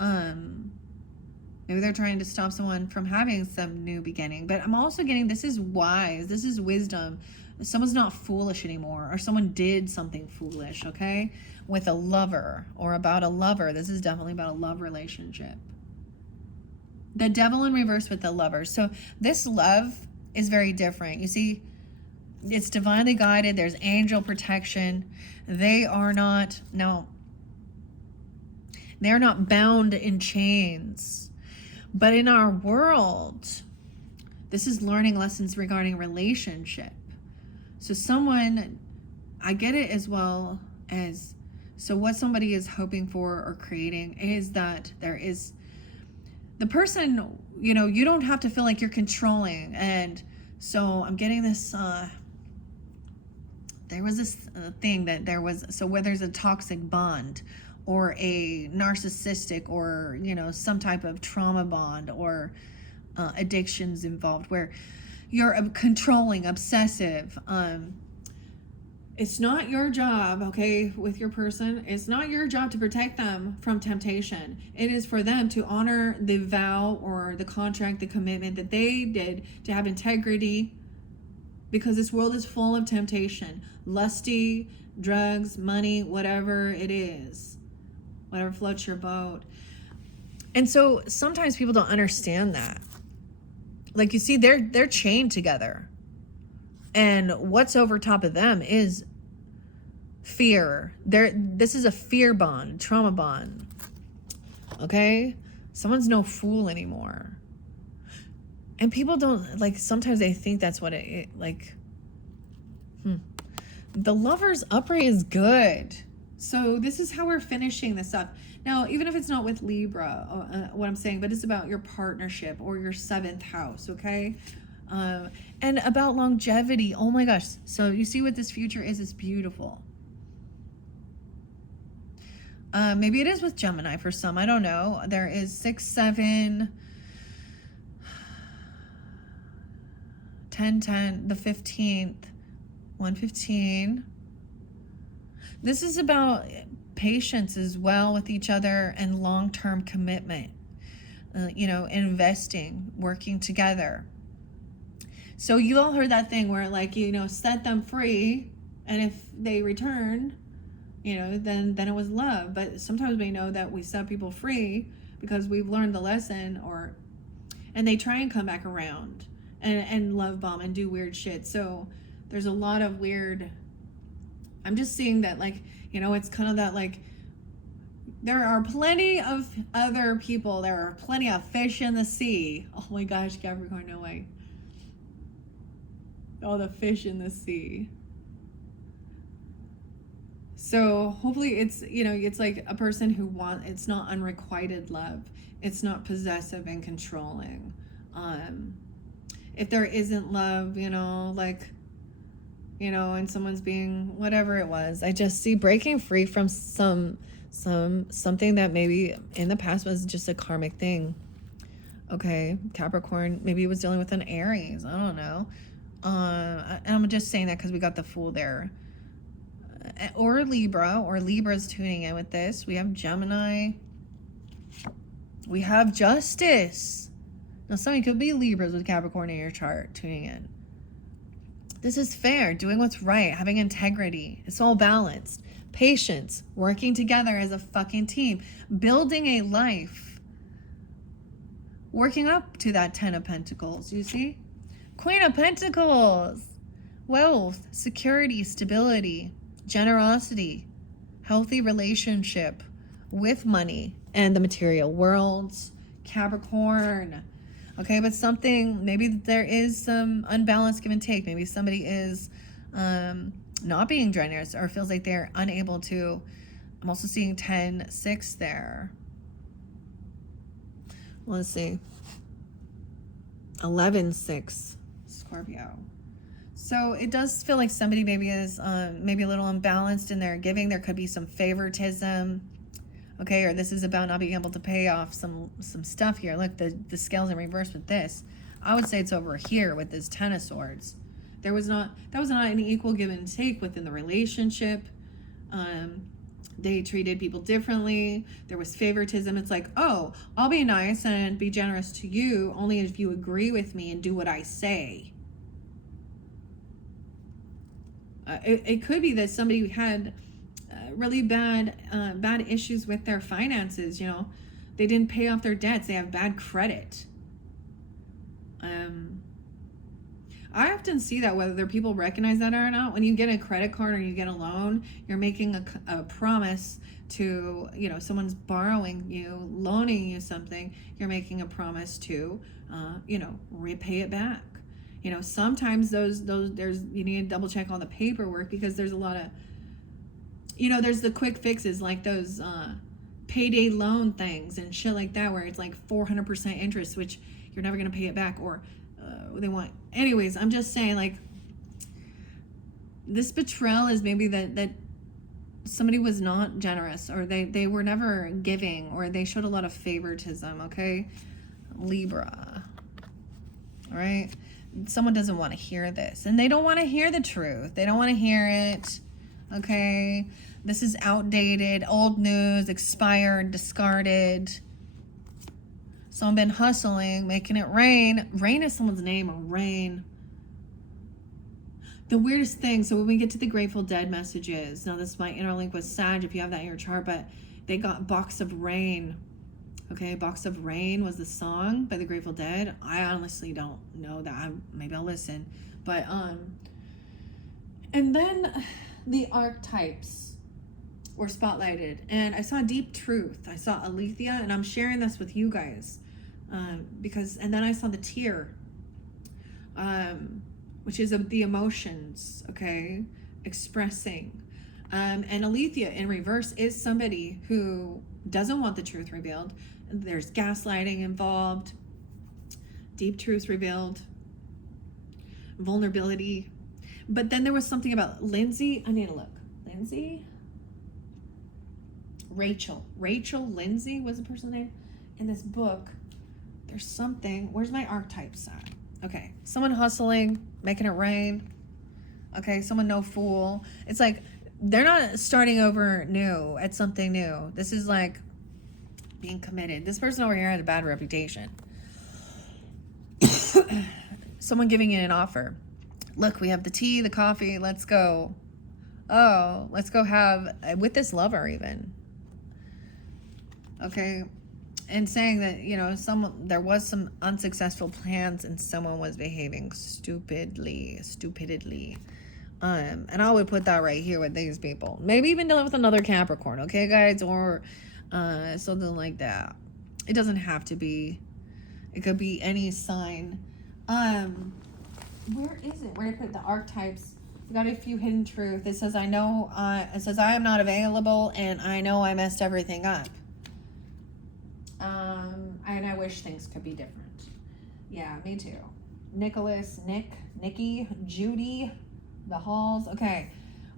Maybe they're trying to stop someone from having some new beginning. But I'm also getting, this is wise. This is wisdom. Someone's not foolish anymore. Or someone did something foolish, okay? With a lover or about a lover. This is definitely about a love relationship. The Devil in reverse with the Lover. So this love is very different. You see, it's divinely guided. There's angel protection. They're not bound in chains. But in our world, this is learning lessons regarding relationship. So someone, I get it as well as, so what somebody is hoping for or creating is that there is, the person, you don't have to feel like you're controlling. And so I'm getting this, there was this thing that there was, so where there's a toxic bond or a narcissistic or, some type of trauma bond or addictions involved where you're controlling, obsessive, it's not your job, okay, with your person. It's not your job to protect them from temptation. It is for them to honor the vow or the contract, the commitment that they did to have integrity, because this world is full of temptation. Lusty, drugs, money, whatever it is. Whatever floats your boat. And so sometimes people don't understand that. Like you see, they're chained together. And what's over top of them is fear. This is a fear bond, trauma bond. Okay? Someone's no fool anymore. And people don't, sometimes they think that's what The Lover's upright is good. So this is how we're finishing this up. Now, even if it's not with Libra, what I'm saying, but it's about your partnership or your 7th house, okay? And about longevity. Oh my gosh. So you see what this future is? It's beautiful. Maybe it is with Gemini for some. I don't know. There is 6, 7, 10, 10, the 15th, 115. This is about patience as well with each other and long-term commitment. Investing, working together. So you all heard that thing where, like, set them free, and if they return, then it was love. But sometimes we know that we set people free because we've learned the lesson, and they try and come back around and love bomb and do weird shit. So there's a lot of weird. I'm just seeing that, like, it's kind of that, like, there are plenty of other people. There are plenty of fish in the sea. Oh my gosh, Capricorn, no way. Oh, the fish in the sea. So hopefully it's like a person who it's not unrequited love. It's not possessive and controlling. If there isn't love, and someone's being whatever it was, I just see breaking free from something that maybe in the past was just a karmic thing. Okay, Capricorn, maybe it was dealing with an Aries. I don't know. And I'm just saying that because we got the Fool there. Or Libra's tuning in with this. We have Gemini. We have Justice. Now, somebody could be Libras with Capricorn in your chart tuning in. This is fair, doing what's right, having integrity. It's all balanced. Patience, working together as a fucking team, building a life, working up to that 10 of Pentacles, you see? Queen of Pentacles, wealth, security, stability, generosity, healthy relationship with money and the material worlds, Capricorn. Okay, but maybe there is some unbalanced give and take. Maybe somebody is not being generous or feels like they're unable to. I'm also seeing 10-6 there. Let's see. 11-6, Scorpio. So it does feel like somebody maybe is maybe a little unbalanced in their giving. There could be some favoritism. Okay, or this is about not being able to pay off some stuff here. Look, the scales in reverse with this. I would say it's over here with this 10 of Swords. That was not an equal give and take within the relationship. They treated people differently. There was favoritism. It's like, oh, I'll be nice and be generous to you only if you agree with me and do what I say. It could be that somebody had really bad issues with their finances. They didn't pay off their debts. They have bad credit. I often see that, whether people recognize that or not. When you get a credit card or you get a loan, you're making a promise to, someone's borrowing you, loaning you something. You're making a promise to, repay it back. Sometimes you need to double check all the paperwork, because there's a lot of, there's the quick fixes, like those payday loan things and shit like that, where it's like 400% interest, which you're never going to pay it back, or they want. Anyways, I'm just saying, like, this betrayal is maybe that somebody was not generous, or they were never giving, or they showed a lot of favoritism. Okay, Libra. All right, someone doesn't want to hear this, and they don't want to hear the truth. They don't want to hear it. Okay, this is outdated, old news, expired, discarded. Someone been hustling, making it rain. Rain is someone's name, or rain. The weirdest thing, so when we get to the Grateful Dead messages, now this might interlink with Sag if you have that in your chart, but they got Box of Rain. Okay, Box of Rain was the song by the Grateful Dead. I honestly don't know that. Maybe I'll listen. But, and then the archetypes were spotlighted, and I saw Deep Truth. I saw Alethea, and I'm sharing this with you guys. And then I saw the Tear, which is the emotions, okay? expressing. And Alethea in reverse is somebody who doesn't want the truth revealed. There's gaslighting involved, deep truth revealed, vulnerability. But then there was something about Lindsay. I need to look. Lindsay? Rachel Lindsay was the person's name in this book. There's something. Where's my archetypes at? Okay. Someone hustling, making it rain. Okay. Someone no fool. It's like they're not starting over new at something new. This is like being committed. This person over here had a bad reputation. Someone giving in an offer. Look, we have the tea, the coffee. Let's go. Oh, let's go have with this lover even. Okay. And saying that, you know, there was some unsuccessful plans and someone was behaving stupidly. And I would put that right here with these people. Maybe even dealing with another Capricorn, okay, guys? Or something like that. It doesn't have to be. It could be any sign. Where is it? Where did I put the archetypes? We got a few hidden truth. It says, I am not available and I know I messed everything up. And I wish things could be different. Yeah, me too. Nicholas, Nikki, Judy, the Halls. Okay.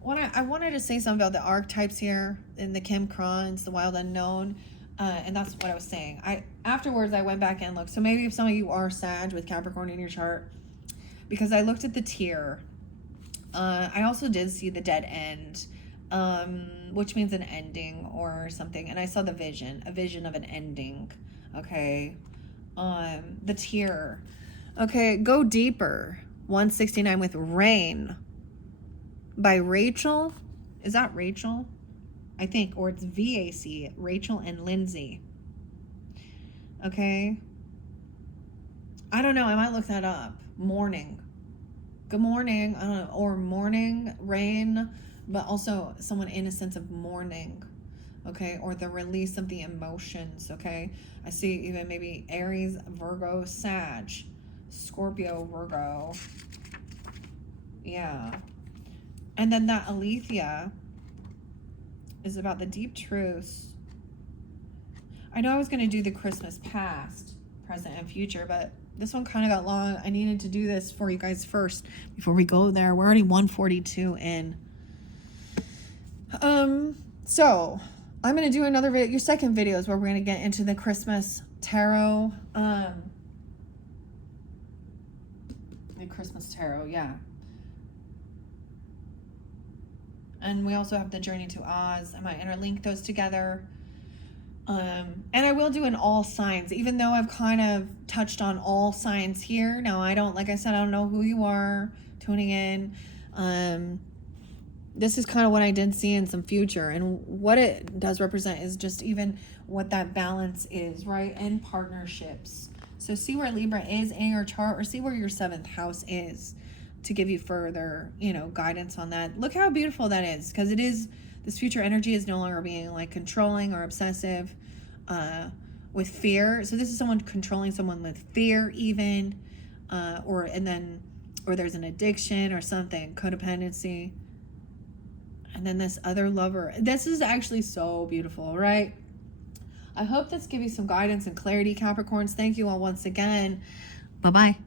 I wanted to say something about the archetypes here in the Kim Krans, the Wild Unknown. And that's what I was saying. Afterwards, I went back and looked. So maybe if some of you are Sag with Capricorn in your chart, because I looked at the tier. I also did see the dead end, which means an ending or something. And I saw a vision of an ending. Okay. The tier. Okay, go deeper. 169 with Rain by Rachel. Is that Rachel? I think, or it's VAC, Rachel and Lindsay. Okay. I don't know. I might look that up. Morning. Good morning. I don't know. Or morning, rain, but also someone in a sense of mourning. Okay. Or the release of the emotions. Okay. I see even maybe Aries, Virgo, Sag, Scorpio, Virgo. Yeah. And then that Alethea is about the deep truths. I know I was going to do the Christmas past, present, and future, but this one kind of got long. I needed to do this for you guys first before we go there. We're already 142 in. So I'm going to do another video. Your second video is where we're going to get into the Christmas tarot. The Christmas tarot, yeah. And we also have the Journey to Oz. I might interlink those together. And I will do an all signs, even though I've kind of touched on all signs here. Now, like I said, I don't know who you are tuning in. This is kind of what I did see in some future. And what it does represent is just even what that balance is, right? And partnerships. So see where Libra is in your chart, or see where your 7th house is, to give you further, guidance on that. Look how beautiful that is, because it is, this future energy is no longer being like controlling or obsessive with fear. So this is someone controlling someone with fear even, or there's an addiction or something, codependency. And then this other lover. This is actually so beautiful, right? I hope this gives you some guidance and clarity, Capricorns. Thank you all once again. Bye-bye.